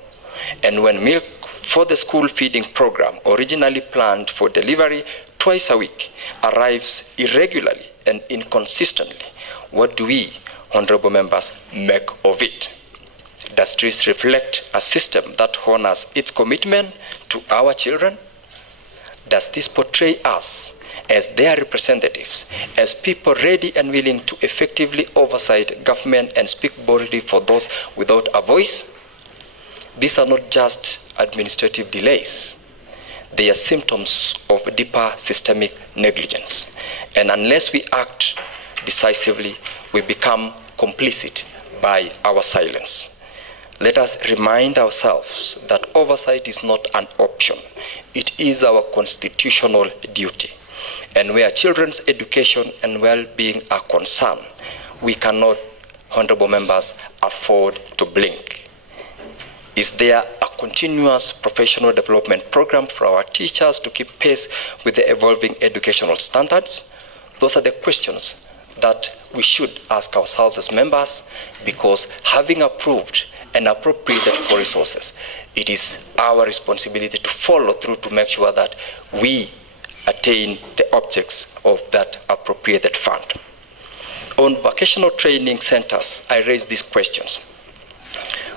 And when milk for the school feeding program, originally planned for delivery twice a week, arrives irregularly and inconsistently, what do we, honorable members, make of it? Does this reflect a system that honors its commitment to our children? Does this portray us as their representatives, as people ready and willing to effectively oversight government and speak boldly for those without a voice? These are not just administrative delays. They are symptoms of deeper systemic negligence. And unless we act decisively, we become complicit by our silence. Let us remind ourselves that oversight is not an option. It is our constitutional duty. And where children's education and well-being are concerned, we cannot, honorable members, afford to blink. Is there a continuous professional development program for our teachers to keep pace with the evolving educational standards? Those are the questions that we should ask ourselves as members, because having approved and appropriated for resources, it is our responsibility to follow through to make sure that we attain the objects of that appropriated fund. On vocational training centers, I raise these questions.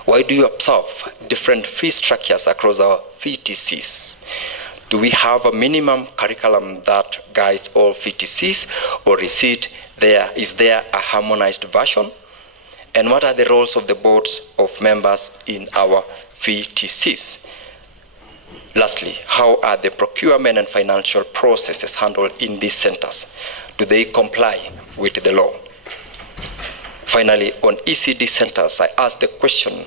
Why do you observe different fee structures across our VTCs? Do we have a minimum curriculum that guides all VTCs, or is there a harmonized version? And what are the roles of the boards of members in our VTCs? Lastly, how are the procurement and financial processes handled in these centers? Do they comply with the law? Finally, on ECD centers, I ask the question,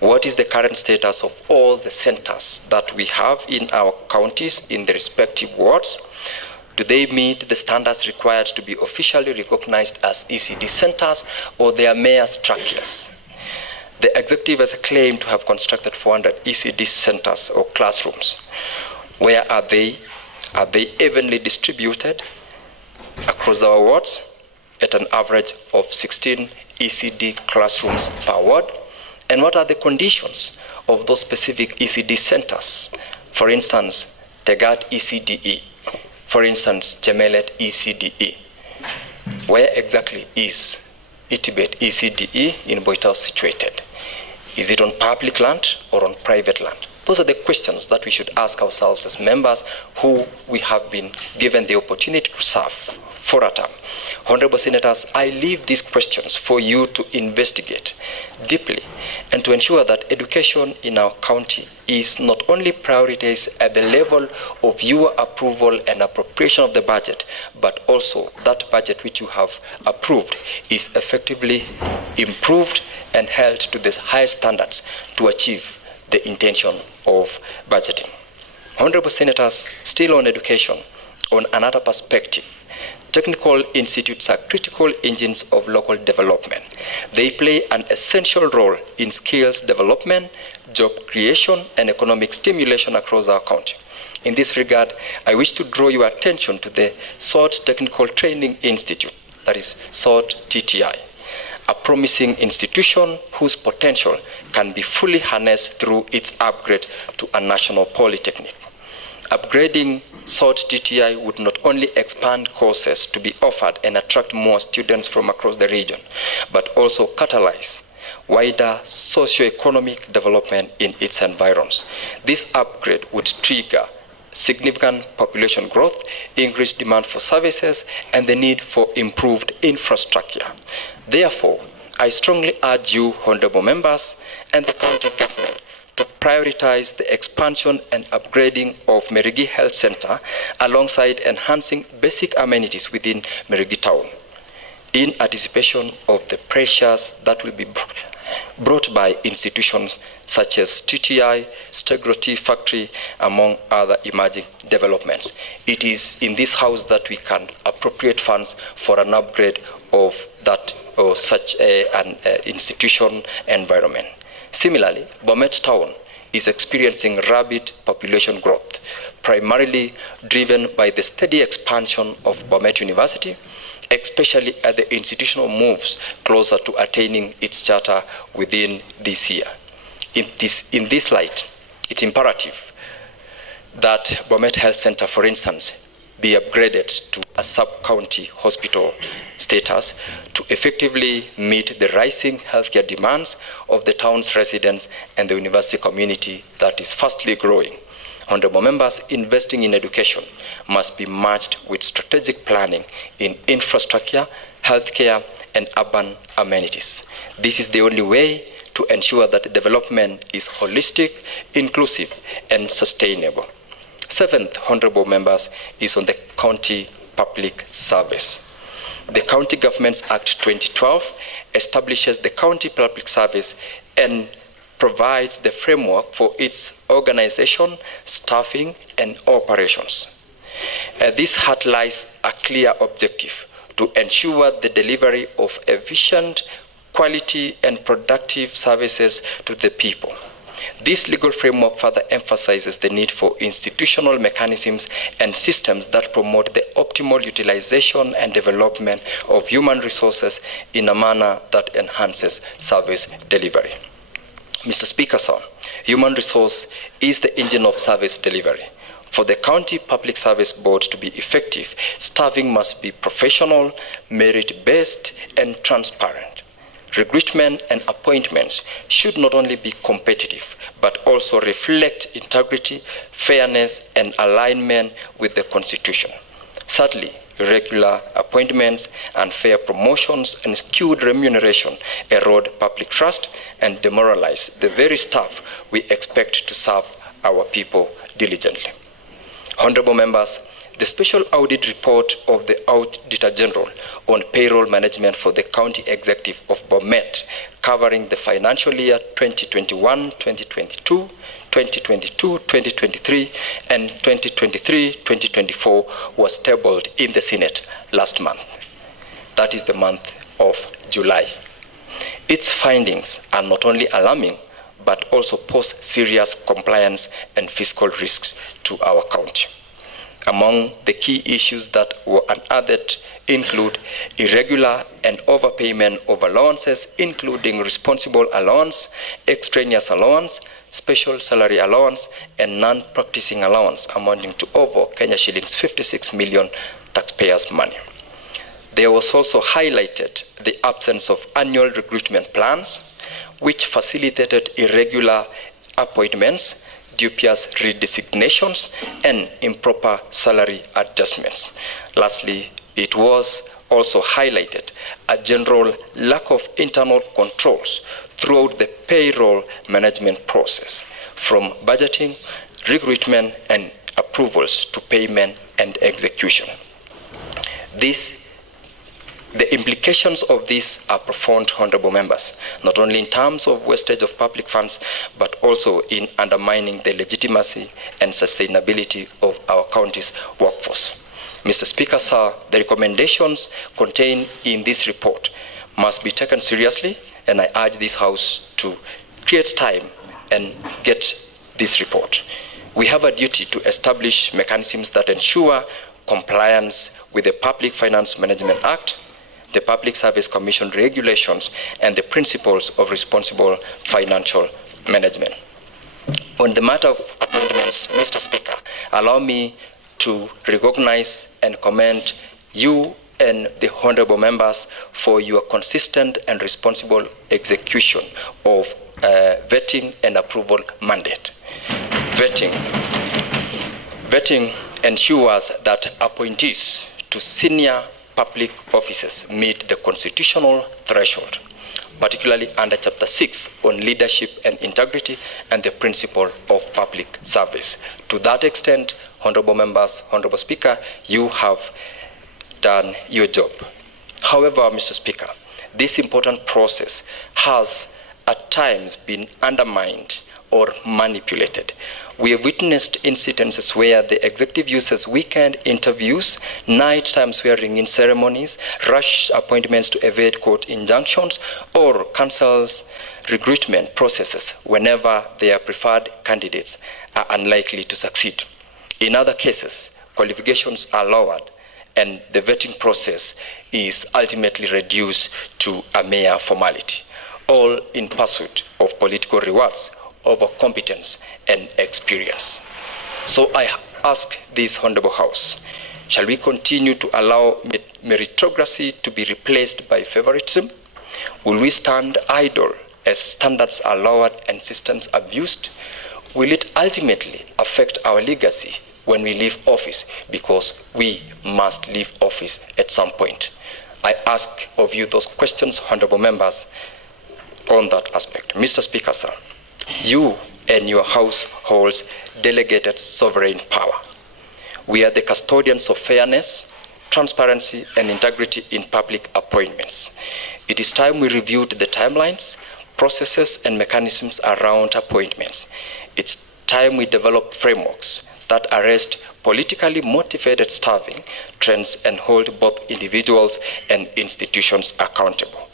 what is the current status of all the centers that we have in our counties in the respective wards? Do they meet the standards required to be officially recognized as ECD centers, or they are mere structures? The executive has claimed to have constructed 400 ECD centers or classrooms. Where are they? Are they evenly distributed across our wards at an average of 16 ECD classrooms per ward? And what are the conditions of those specific ECD centers? For instance, Tegat ECDE. For instance, Chemelet ECDE. Where exactly is Itibet ECDE in Boitao situated? Is it on public land or on private land? Those are the questions that we should ask ourselves as members who we have been given the opportunity to serve for a term. Honorable Senators, I leave these questions for you to investigate deeply and to ensure that education in our county is not only prioritized at the level of your approval and appropriation of the budget, but also that budget which you have approved is effectively improved and held to the highest standards to achieve the intention of budgeting. Honorable Senators, still on education, on another perspective, technical institutes are critical engines of local development. They play an essential role in skills development, job creation, and economic stimulation across our county. In this regard, I wish to draw your attention to the SOT Technical Training Institute, that is SOT TTI, a promising institution whose potential can be fully harnessed through its upgrade to a national polytechnic. Upgrading SOT TTI would not only expand courses to be offered and attract more students from across the region, but also catalyze wider socio-economic development in its environs. This upgrade would trigger significant population growth, increased demand for services, and the need for improved infrastructure. Therefore, I strongly urge you, honorable members, and the county government to prioritize the expansion and upgrading of Merigi Health Center alongside enhancing basic amenities within Merigi Town. in anticipation of the pressures that will be brought by institutions such as TTI, Stegro Tea Factory, among other emerging developments. It is in this house that we can appropriate funds for an upgrade of that or such an institution environment. Similarly, Bomet town is experiencing rapid population growth, primarily driven by the steady expansion of Bomet University, especially at the institutional moves closer to attaining its charter within this year. In this light, it's imperative that Bomet Health Center, for instance, be upgraded to a sub-county hospital status to effectively meet the rising healthcare demands of the town's residents and the university community that is fastly growing. Honorable members, investing in education must be matched with strategic planning in infrastructure, healthcare, and urban amenities. This is the only way to ensure that development is holistic, inclusive, and sustainable. Seventh, honorable members, is on the county public service. The County Governments Act 2012 establishes the county public service and provides the framework for its organization, staffing, and operations. This outlines a clear objective to ensure the delivery of efficient, quality, and productive services to the people. This legal framework further emphasizes the need for institutional mechanisms and systems that promote the optimal utilization and development of human resources in a manner that enhances service delivery. Mr. Speaker, sir, human resource is the engine of service delivery. For the County Public Service Board to be effective, staffing must be professional, merit-based, and transparent. Recruitment and appointments should not only be competitive, but also reflect integrity, fairness, and alignment with the Constitution. Sadly, irregular appointments, unfair promotions, and skewed remuneration erode public trust and demoralize the very staff we expect to serve our people diligently. Honorable members, the special audit report of the Auditor General on payroll management for the County Executive of Bomet, covering the financial year 2021-2022, 2022-2023, and 2023-2024 was tabled in the Senate last month. That is the month of July. Its findings are not only alarming, but also pose serious compliance and fiscal risks to our county. Among the key issues that were unearthed include irregular and overpayment of allowances, including responsible allowance, extraneous allowance, special salary allowance, and non-practicing allowance amounting to over Kenya shillings 56 million taxpayers' money. There was also highlighted the absence of annual recruitment plans, which facilitated irregular appointments, dubious redesignations, and improper salary adjustments. Lastly, it was also highlighted a general lack of internal controls throughout the payroll management process, from budgeting, recruitment, and approvals to payment and execution. The implications of this are profound, honorable members, not only in terms of wastage of public funds, but also in undermining the legitimacy and sustainability of our county's workforce. Mr. Speaker, sir, the recommendations contained in this report must be taken seriously, and I urge this House to create time and get this report. We have a duty to establish mechanisms that ensure compliance with the Public Finance Management Act, the Public Service Commission regulations, and the principles of responsible financial management. On the matter of appointments, Mr. Speaker, allow me to recognize and commend you and the honorable members for your consistent and responsible execution of vetting and approval mandate. Vetting ensures that appointees to senior public offices meet the constitutional threshold, particularly under Chapter 6 on leadership and integrity and the principle of public service. To that extent, honorable members, honorable Speaker, you have done your job. However, Mr. Speaker, this important process has at times been undermined or manipulated. We have witnessed incidences where the executive uses weekend interviews, nighttime swearing-in ceremonies, rush appointments to evade court injunctions, or cancels recruitment processes whenever their preferred candidates are unlikely to succeed. In other cases, qualifications are lowered and the vetting process is ultimately reduced to a mere formality, all in pursuit of political rewards over competence and experience. So I ask this Honorable House, shall we continue to allow meritocracy to be replaced by favoritism? Will we stand idle as standards are lowered and systems abused? Will it ultimately affect our legacy when we leave office, because we must leave office at some point? I ask of you those questions, honorable members, on that aspect. Mr. Speaker, sir, you and your House holds delegated sovereign power. We are the custodians of fairness, transparency, and integrity in public appointments. It is time we reviewed the timelines, processes, and mechanisms around appointments. It's time we develop frameworks that arrest politically motivated staffing trends and hold both individuals and institutions accountable.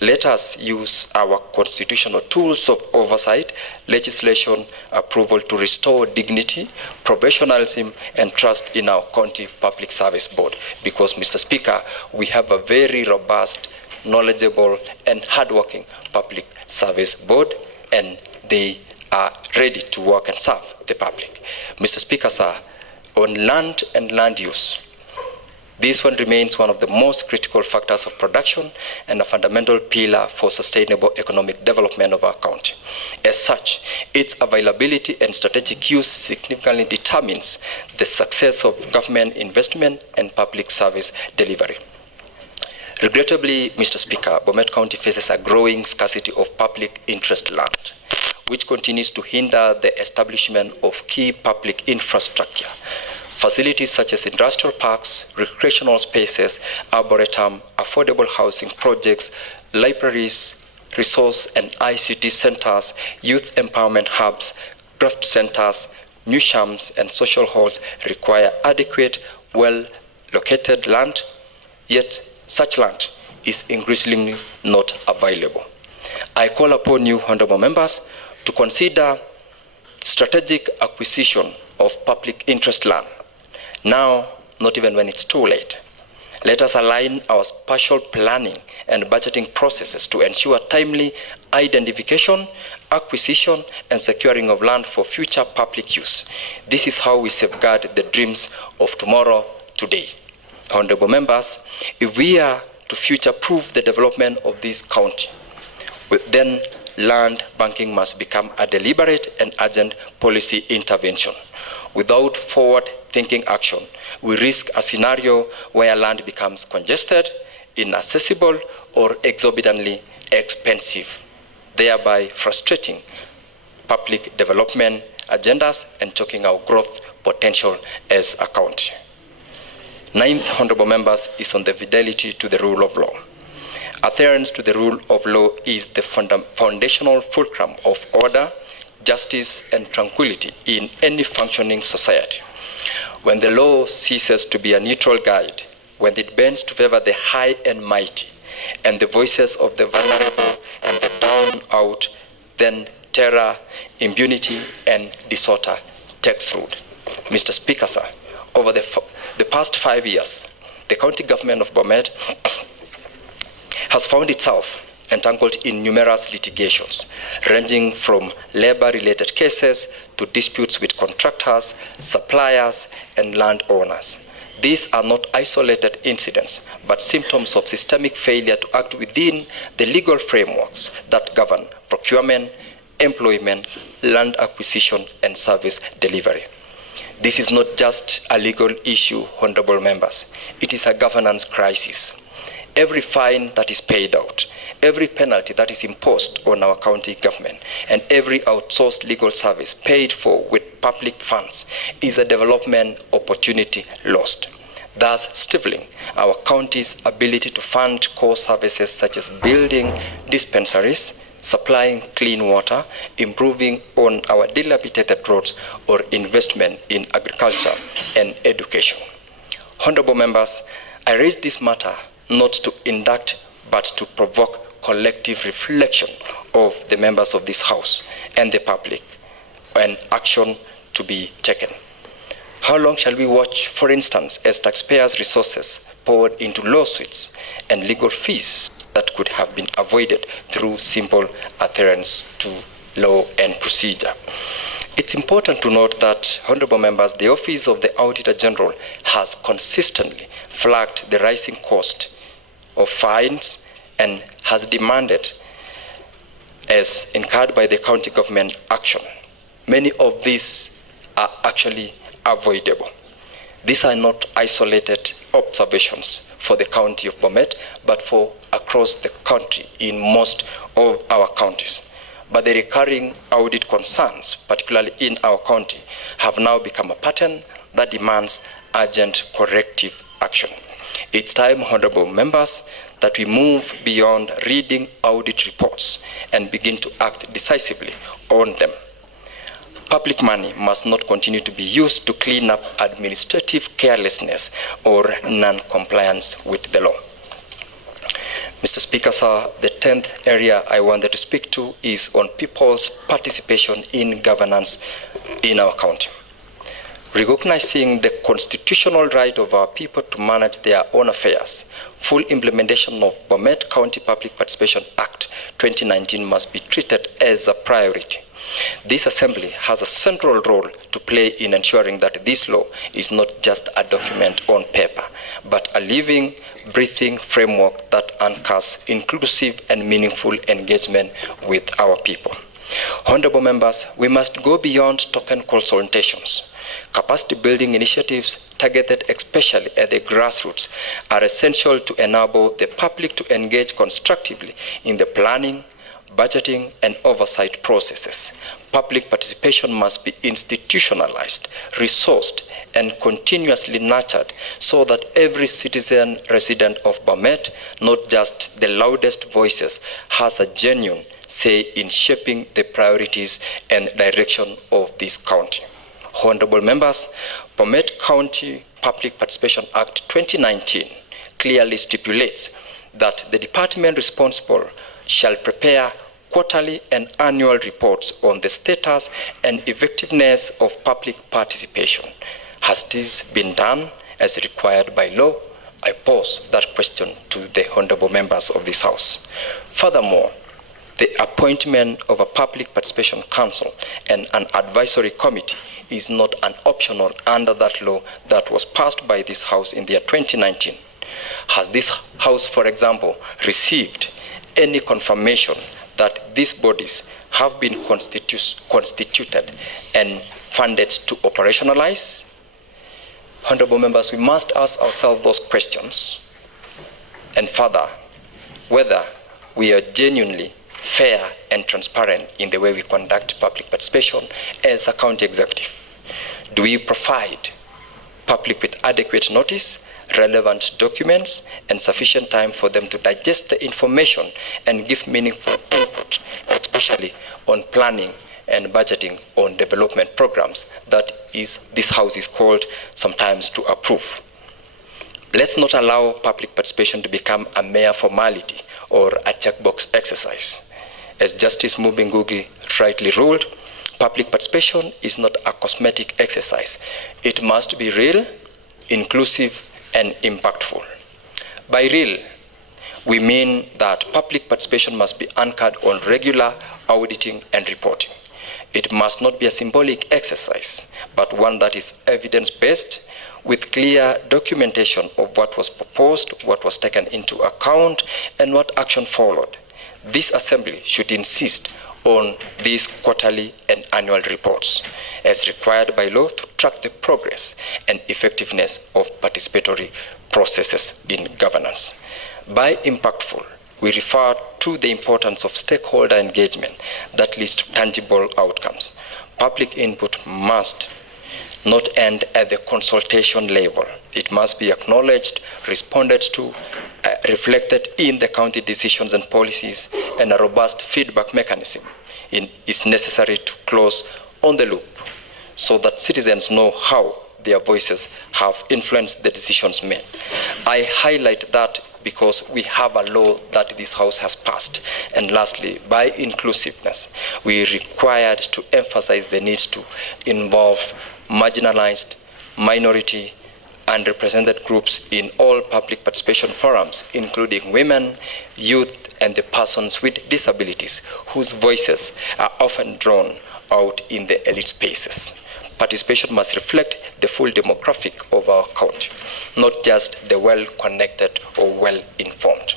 Let us use our constitutional tools of oversight, legislation, approval to restore dignity, professionalism, and trust in our county public service board. Because, Mr. Speaker, we have a very robust, knowledgeable, and hardworking public service board, and they are ready to work and serve the public. Mr. Speaker, sir, on land and land use, this one remains one of the most critical factors of production and a fundamental pillar for sustainable economic development of our county. As such, its availability and strategic use significantly determines the success of government investment and public service delivery. Regrettably, Mr. Speaker, Bomet County faces a growing scarcity of public interest land, which continues to hinder the establishment of key public infrastructure. Facilities such as industrial parks, recreational spaces, arboretum, affordable housing projects, libraries, resource and ICT centers, youth empowerment hubs, craft centers, museums, and social halls require adequate, well-located land, yet such land is increasingly not available. I call upon you, honorable members, to consider strategic acquisition of public interest land. Now, not even when it's too late. Let us align our spatial planning and budgeting processes to ensure timely identification, acquisition, and securing of land for future public use. This is how we safeguard the dreams of tomorrow today. Honorable members, if we are to future-proof the development of this county, then land banking must become a deliberate and urgent policy intervention. Without forward-thinking action, we risk a scenario where land becomes congested, inaccessible, or exorbitantly expensive, thereby frustrating public development agendas and choking our growth potential as a county. Ninth, honorable members, is on the fidelity to the rule of law. Adherence to the rule of law is the foundational fulcrum of order, justice, and tranquility in any functioning society. When the law ceases to be a neutral guide, when it bends to favor the high and mighty, and the voices of the vulnerable and the down out, then terror, impunity, and disorder takes root. Mr. Speaker, sir, over the past 5 years, the county government of Bomet has found itself entangled in numerous litigations, ranging from labor-related cases to disputes with contractors, suppliers, and landowners. These are not isolated incidents, but symptoms of systemic failure to act within the legal frameworks that govern procurement, employment, land acquisition, and service delivery. This is not just a legal issue, honorable members. It is a governance crisis. Every fine that is paid out, every penalty that is imposed on our county government, and every outsourced legal service paid for with public funds is a development opportunity lost. thus stifling our county's ability to fund core services such as building dispensaries, supplying clean water, improving on our dilapidated roads, or investment in agriculture and education. Honorable members, I raise this matter not to induct but to provoke collective reflection of the members of this House and the public and action to be taken. How long shall we watch, for instance, as taxpayers' resources poured into lawsuits and legal fees that could have been avoided through simple adherence to law and procedure? It's important to note that, honorable members, the Office of the Auditor General has consistently flagged the rising cost of fines and has demanded, as incurred by the county government, action. Many of these are actually avoidable. These are not isolated observations for the county of Bomet, but for across the country in most of our counties. But the recurring audit concerns, particularly in our county, have now become a pattern that demands urgent corrective action. It's time, honorable members, that we move beyond reading audit reports and begin to act decisively on them. Public money must not continue to be used to clean up administrative carelessness or non-compliance with the law. Mr. Speaker, sir, the 10th area I wanted to speak to is on people's participation in governance in our county. Recognizing the constitutional right of our people to manage their own affairs, full implementation of Bomet County Public Participation Act 2019 must be treated as a priority. This assembly has a central role to play in ensuring that this law is not just a document on paper, but a living, breathing framework that anchors inclusive and meaningful engagement with our people. Honorable members, we must go beyond token consultations. Capacity building initiatives targeted especially at the grassroots are essential to enable the public to engage constructively in the planning, budgeting, and oversight processes. Public participation must be institutionalized, resourced, and continuously nurtured so that every citizen resident of Bomet, not just the loudest voices, has a genuine say in shaping the priorities and direction of this county. Honorable members, Bomet County Public Participation Act 2019 clearly stipulates that the department responsible shall prepare quarterly and annual reports on the status and effectiveness of public participation. Has this been done as required by law? I pose that question to the honorable members of this House. Furthermore, the appointment of a public participation council and an advisory committee is not an optional under that law that was passed by this House in the year 2019. Has this House, for example, received any confirmation that these bodies have been constituted and funded to operationalize? Honorable members, we must ask ourselves those questions, and further, whether we are genuinely fair and transparent in the way we conduct public participation as a county executive. Do we provide public with adequate notice, relevant documents, and sufficient time for them to digest the information and give meaningful input, especially on planning and budgeting on development programs that this House is called sometimes to approve? Let's not allow public participation to become a mere formality or a checkbox exercise. As Justice Mubingugi rightly ruled, public participation is not a cosmetic exercise. It must be real, inclusive, and impactful. By real, we mean that public participation must be anchored on regular auditing and reporting. It must not be a symbolic exercise, but one that is evidence-based, with clear documentation of what was proposed, what was taken into account, and what action followed. This assembly should insist on these quarterly and annual reports as required by law to track the progress and effectiveness of participatory processes in governance. By impactful, we refer to the importance of stakeholder engagement that leads to tangible outcomes. Public input must not end at the consultation level. It must be acknowledged, responded to, reflected in the county decisions and policies, and a robust feedback mechanism is necessary to close on the loop so that citizens know how their voices have influenced the decisions made. I highlight that because we have a law that this House has passed. And lastly, by inclusiveness, we are required to emphasize the need to involve marginalized, minority, and represented groups in all public participation forums, including women, youth, and the persons with disabilities, whose voices are often drawn out in the elite spaces. Participation must reflect the full demographic of our county, not just the well-connected or well-informed.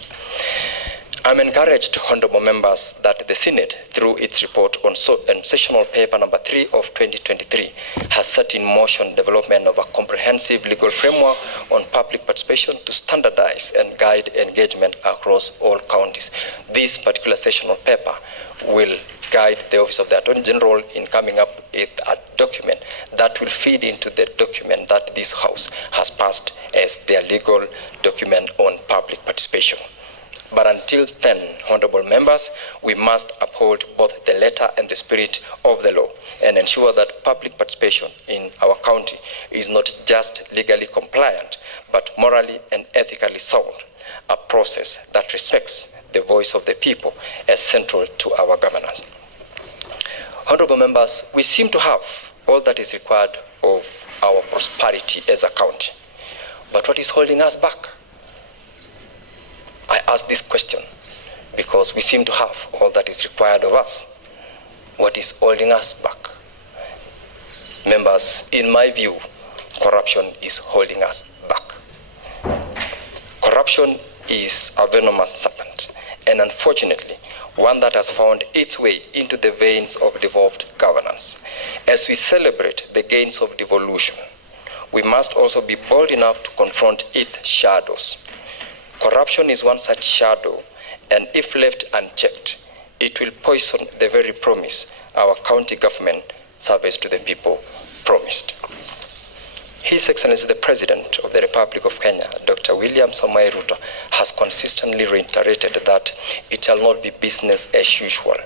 I'm encouraged, honorable members, that the Senate, through its report on sessional paper number 3 of 2023, has set in motion development of a comprehensive legal framework on public participation to standardize and guide engagement across all counties. This particular sessional paper will guide the Office of the Attorney General in coming up with a document that will feed into the document that this House has passed as their legal document on public participation. But until then, honorable members, we must uphold both the letter and the spirit of the law and ensure that public participation in our county is not just legally compliant, but morally and ethically sound, a process that respects the voice of the people as central to our governance. Honorable members, we seem to have all that is required of our prosperity as a county. But what is holding us back? I ask this question because we seem to have all that is required of us. What is holding us back? Members, in my view, corruption is holding us back. Corruption is a venomous serpent, and unfortunately, one that has found its way into the veins of devolved governance. As we celebrate the gains of devolution, we must also be bold enough to confront its shadows. Corruption is one such shadow, and if left unchecked, it will poison the very promise our county government service to the people promised. His Excellency the President of the Republic of Kenya, Dr. William Samoei Ruto, has consistently reiterated that it shall not be business as usual.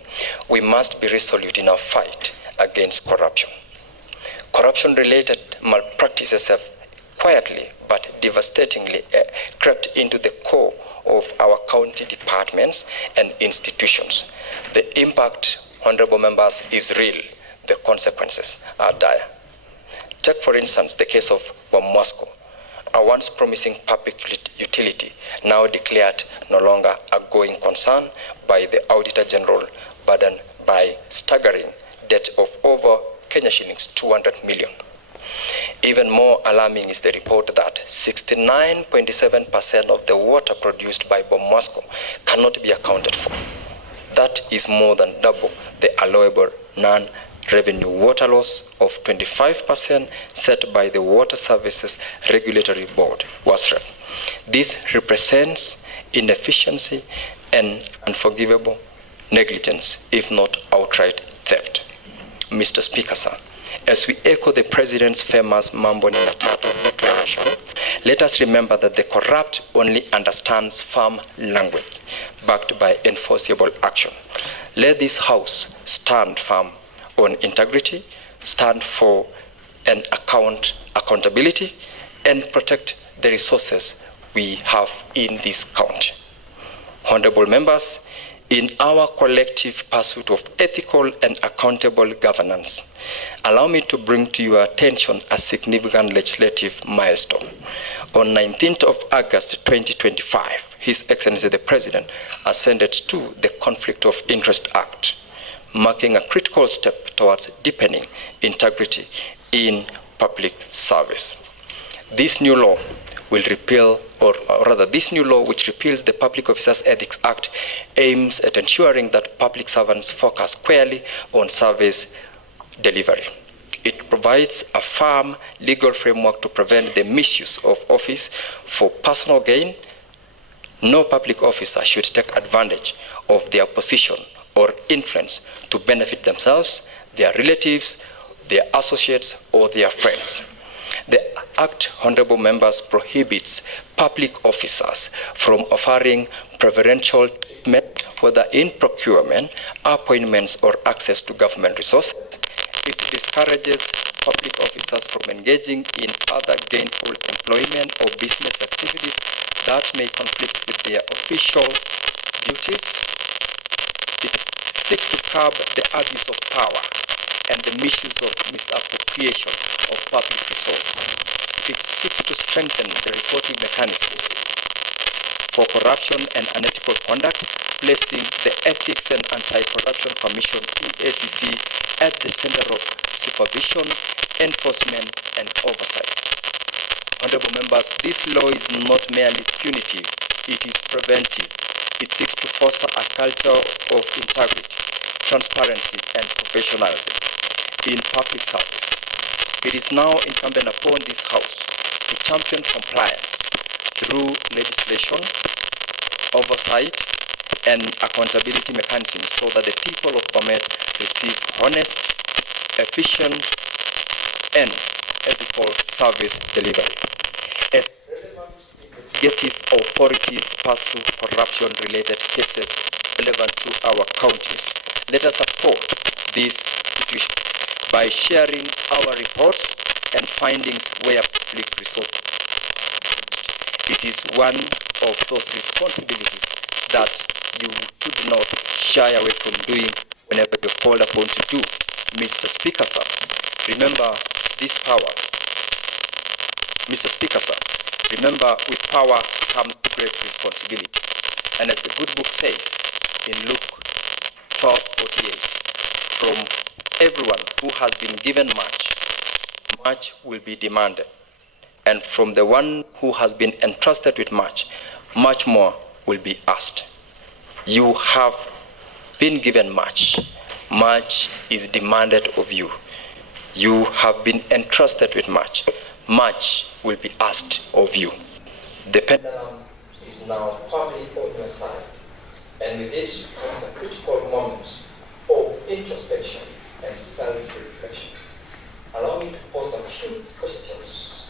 We must be resolute in our fight against corruption. Corruption-related malpractices have quietly but devastatingly crept into the core of our county departments and institutions. The impact, honorable members, is real. The consequences are dire. Take, for instance, the case of Bomet, a once promising public utility, now declared no longer a going concern by the Auditor General, burdened by staggering debt of over Kenya shillings 200 million. Even more alarming is the report that 69.7% of the water produced by Bomet cannot be accounted for. That is more than double the allowable non-revenue water loss of 25% set by the Water Services Regulatory Board, WASREB. This represents inefficiency and unforgivable negligence, if not outright theft. Mr. Speaker, sir, as we echo the President's famous Mambo Ni Matatu declaration, let us remember that the corrupt only understands firm language backed by enforceable action. Let this House stand firm on integrity, stand for an accountability, and protect the resources we have in this county. Honorable members, in our collective pursuit of ethical and accountable governance, allow me to bring to your attention a significant legislative milestone. On 19th of August 2025, His Excellency the President ascended to the Conflict of Interest Act, marking a critical step towards deepening integrity in public service. This new law will repeal, or rather this new law which repeals the Public Officers Ethics Act aims at ensuring that public servants focus squarely on service delivery. It provides a firm legal framework to prevent the misuse of office for personal gain. No public officer should take advantage of their position or influence to benefit themselves, their relatives, their associates, or their friends. The Act, honorable members, prohibits public officers from offering preferential treatment, whether in procurement, appointments, or access to government resources. It discourages public officers from engaging in other gainful employment or business activities that may conflict with their official duties. It seeks to curb the abuse of power and the misuse of misappropriation of public resources. It seeks to strengthen the reporting mechanisms for corruption and unethical conduct, placing the Ethics and Anti-Corruption Commission, EACC, at the center of supervision, enforcement, and oversight. Honorable members, this law is not merely punitive, it is preventive. It seeks to foster a culture of integrity, transparency, and professionalism in public service. It is now incumbent upon this House to champion compliance through legislation, oversight, and accountability mechanisms so that the people of Bomet receive honest, efficient, and ethical service delivery. As relevant investigative authorities pursue corruption-related cases relevant to our counties, let us support this institution by sharing our reports and findings where public resources. It is one of those responsibilities that you should not shy away from doing whenever you're called upon to do. Mr. Speaker, sir, remember this power. Mr. Speaker, sir, remember with power comes great responsibility. And as the good book says in Luke 12:48, from everyone who has been given much, much will be demanded. And from the one who has been entrusted with much, much more will be asked. You have been given much. Much is demanded of you. You have been entrusted with much. Much will be asked of you. The pendulum is now firmly on your side, and with it comes a critical moment of introspection and self-reflection. Allow me to pose a few questions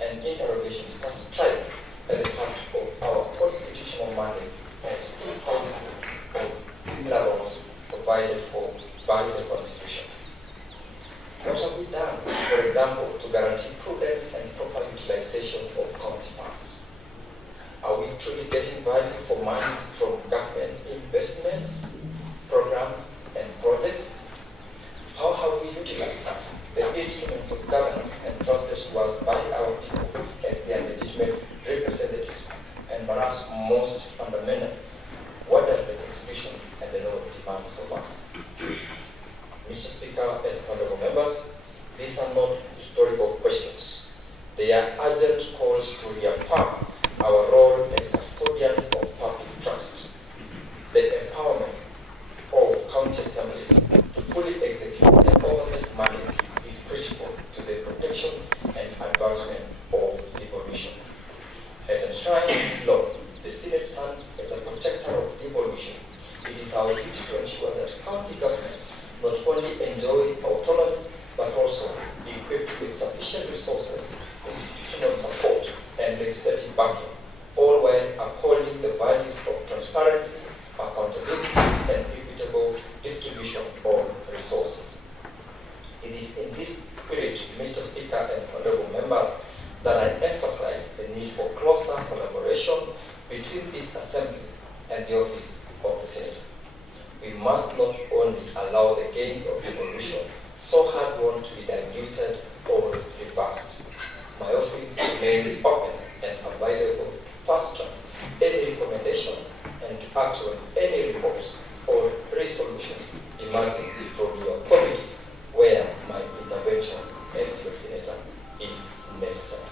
and interrogations that strike at the heart of our constitutional mandate as two houses of similar laws provided for by the Constitution. What have we done, for example, to guarantee prudence and proper utilization of county funds? Are we truly getting value for money from government investments, programs, and projects? How have we utilized the instruments of governance entrusted to us by our people as their legitimate representatives? And perhaps most fundamentally, what does the Constitution and the law demand of us? Mr. Speaker and honorable members, these are not rhetorical questions. They are urgent calls to reaffirm our role as custodians of public trust. The empowerment of county assemblies to fully execute the oversight mandate is critical to the protection and advancement of devolution. As enshrined in law, the Senate stands as a protector of devolution. It is our duty to ensure that county governments not only enjoy autonomy, but also be equipped with sufficient resources, institutional support, and legislative backing, all while upholding the values of transparency, accountability, and equitable distribution of resources. It is in this spirit, Mr. Speaker and honorable members, that I emphasize the need for closer collaboration between this assembly and the office of the Senate. We must not only allow the gains of devolution so hard-won to be diluted or reversed. My office remains open and available to fast-track any recommendation and to act on any reports or resolutions emerging from your committees where my intervention as your senator is necessary.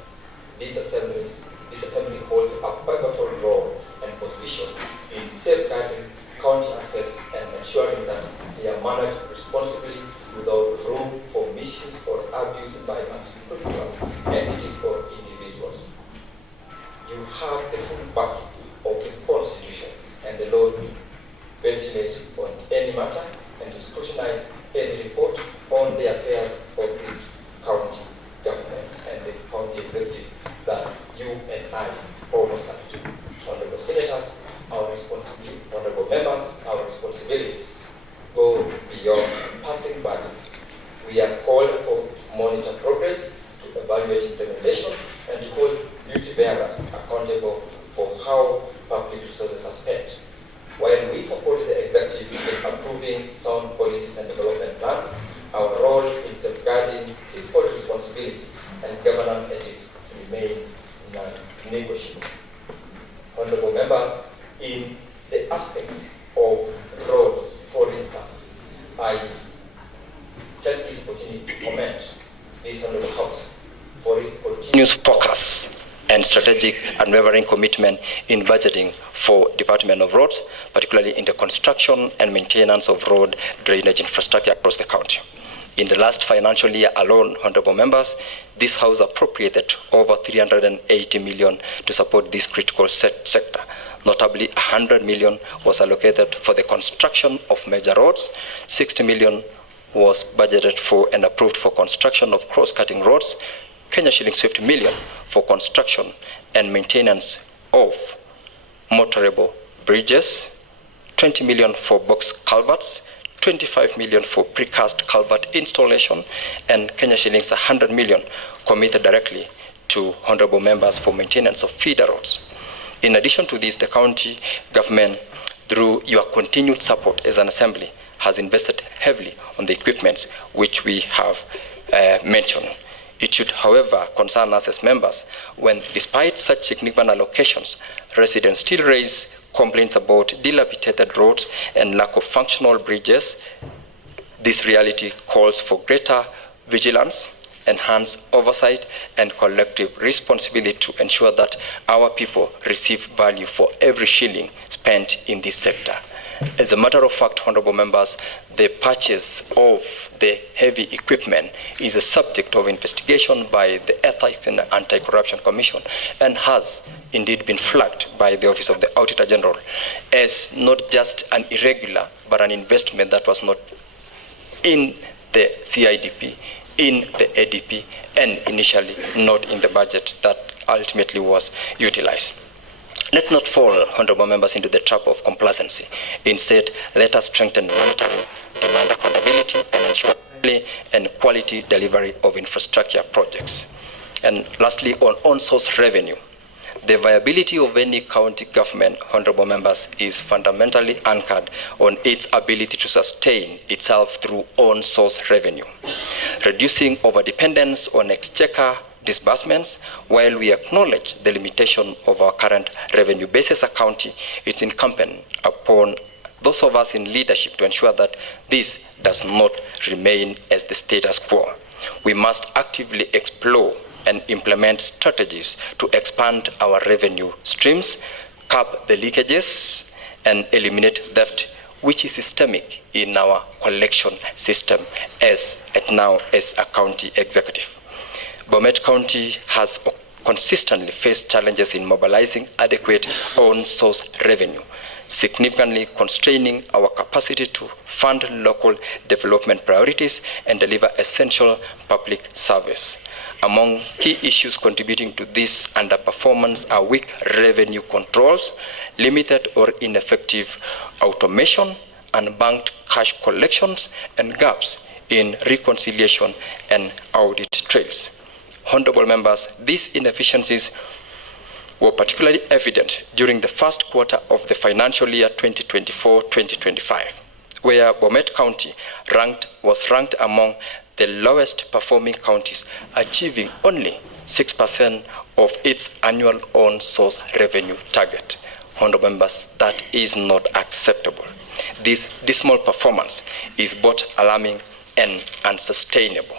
This assembly holds a pivotal role and position in safeguarding county assets and ensuring that they are managed responsibly without room for misuse or abuse by unscrupulous entities or individuals. You have the full backing of the Constitution and the law to ventilate on any matter and to scrutinize any report on the affairs of this county government and the eye oversight. Honorable Senators, honorable members, our responsibilities go beyond passing budgets. We are called for to monitor progress, to evaluate implementation, and to hold duty bearers accountable for how public resources are spent. While we support the executive in approving sound policies and development plans, our role in safeguarding fiscal responsibility and governance ethics remain non-negotiable. Honorable members, in the aspects of roads, for instance, I take this opportunity to commend this Honorable House for its continuous focus and strategic unwavering commitment in budgeting for Department of Roads, particularly in the construction and maintenance of road drainage infrastructure across the county. In the last financial year alone, honorable members, this House appropriated over 380 million to support this critical sector. Notably, 100 million was allocated for the construction of major roads, 60 million was budgeted for and approved for construction of cross-cutting roads, Kenya shillings 50 million for construction and maintenance of motorable bridges, 20 million for box culverts, 25 million for precast culvert installation, and Kenya shillings 100 million committed directly to honorable members for maintenance of feeder roads. In addition to this, the county government, through your continued support as an assembly, has invested heavily on the equipment which we have mentioned. It should, however, concern us as members when, despite such significant allocations, residents still raise complaints about dilapidated roads and lack of functional bridges. This reality calls for greater vigilance, enhanced oversight, and collective responsibility to ensure that our people receive value for every shilling spent in this sector. As a matter of fact, honorable members, the purchase of the heavy equipment is a subject of investigation by the Ethics and Anti-Corruption Commission and has indeed been flagged by the Office of the Auditor General as not just an irregular, but an investment that was not in the CIDP, in the ADP, and initially not in the budget that ultimately was utilized. Let's not fall, honorable members, into the trap of complacency. Instead, let us strengthen monitoring, demand accountability, and ensure timely and quality delivery of infrastructure projects. And lastly, on source revenue. The viability of any county government, honorable members, is fundamentally anchored on its ability to sustain itself through on-source revenue. Reducing overdependence on exchequer disbursements, while we acknowledge the limitation of our current revenue base as a county, it's incumbent upon those of us in leadership to ensure that this does not remain as the status quo. We must actively explore and implement strategies to expand our revenue streams, cap the leakages, and eliminate theft, which is systemic in our collection system as a county executive. Bomet County has consistently faced challenges in mobilizing adequate on-source revenue, significantly constraining our capacity to fund local development priorities and deliver essential public service. Among key issues contributing to this underperformance are weak revenue controls, limited or ineffective automation, unbanked cash collections, and gaps in reconciliation and audit trails. Honorable members, these inefficiencies were particularly evident during the first quarter of the financial year 2024-2025, where Bomet County was ranked among the lowest performing counties, achieving only 6% of its annual on-source revenue target. Honorable members, that is not acceptable. This dismal performance is both alarming and unsustainable.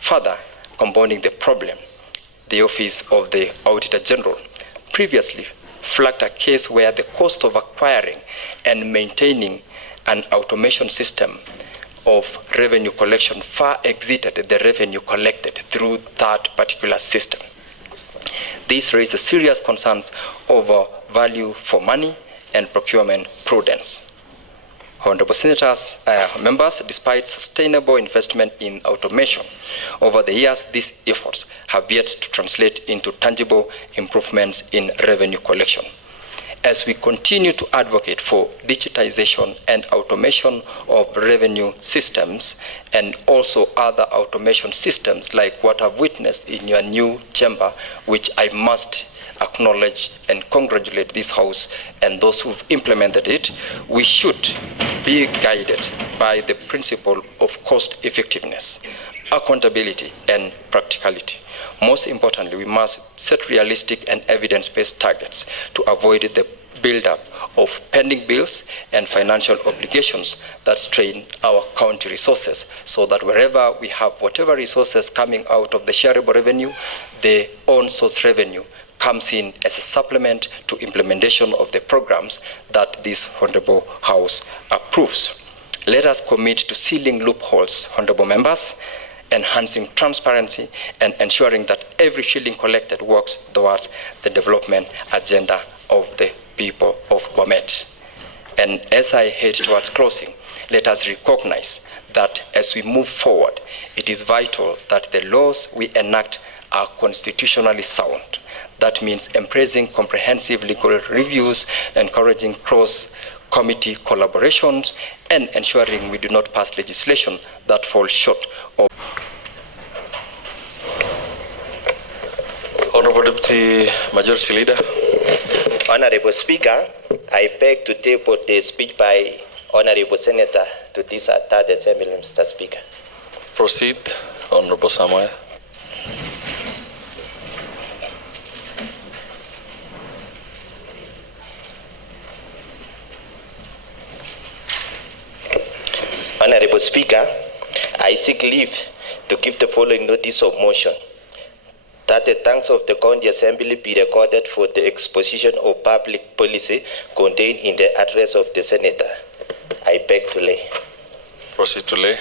Further compounding the problem, the Office of the Auditor General previously flagged a case where the cost of acquiring and maintaining an automation system of revenue collection far exceeded the revenue collected through that particular system. This raises serious concerns over value for money and procurement prudence. Honorable Senators, members, despite sustainable investment in automation over the years, these efforts have yet to translate into tangible improvements in revenue collection. As we continue to advocate for digitization and automation of revenue systems and also other automation systems like what I've witnessed in your new chamber, which I must acknowledge and congratulate this House and those who've implemented it, we should be guided by the principle of cost effectiveness, accountability, and practicality. Most importantly, we must set realistic and evidence-based targets to avoid the build-up of pending bills and financial obligations that strain our county resources, so that wherever we have whatever resources coming out of the shareable revenue, the own-source revenue comes in as a supplement to implementation of the programs that this Honorable House approves. Let us commit to sealing loopholes, Honorable Members, enhancing transparency, and ensuring that every shilling collected works towards the development agenda of the people of Bomet. And as I head towards closing, let us recognize that as we move forward, it is vital that the laws we enact are constitutionally sound. That means embracing comprehensive legal reviews, encouraging cross-committee collaborations, and ensuring we do not pass legislation that falls short of. Honorable Deputy Majority Leader. Honorable Speaker, I beg to table the speech by Honorable Senator to this third assembly, Mr. Speaker. Proceed, Honorable Samuel. Honorable Speaker, I seek leave to give the following notice of motion. That the thanks of the County Assembly be recorded for the exposition of public policy contained in the address of the Senator. I beg to lay. Proceed to lay.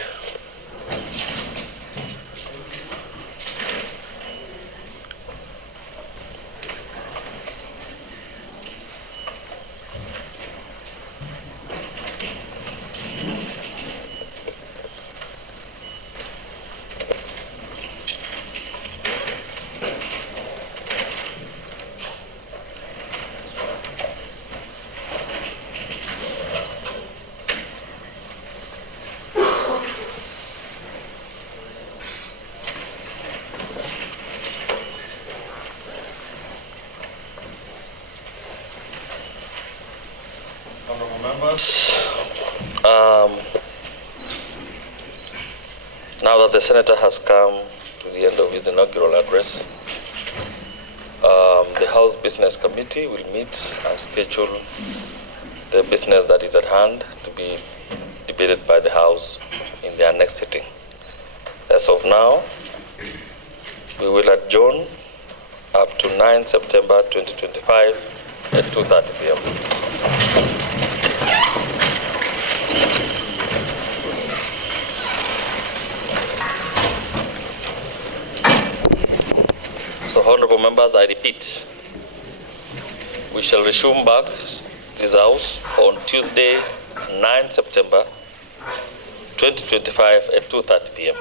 Honorable members, now that the Senator has come to the end of his inaugural address, the House Business Committee will meet and schedule the business that is at hand to be debated by the House in their next sitting. As of now, we will adjourn up to 9 September 2025 at 2:30 p.m. So, honorable members, I repeat, we shall resume back this House on Tuesday, 9 September 2025 at 2:30 p.m.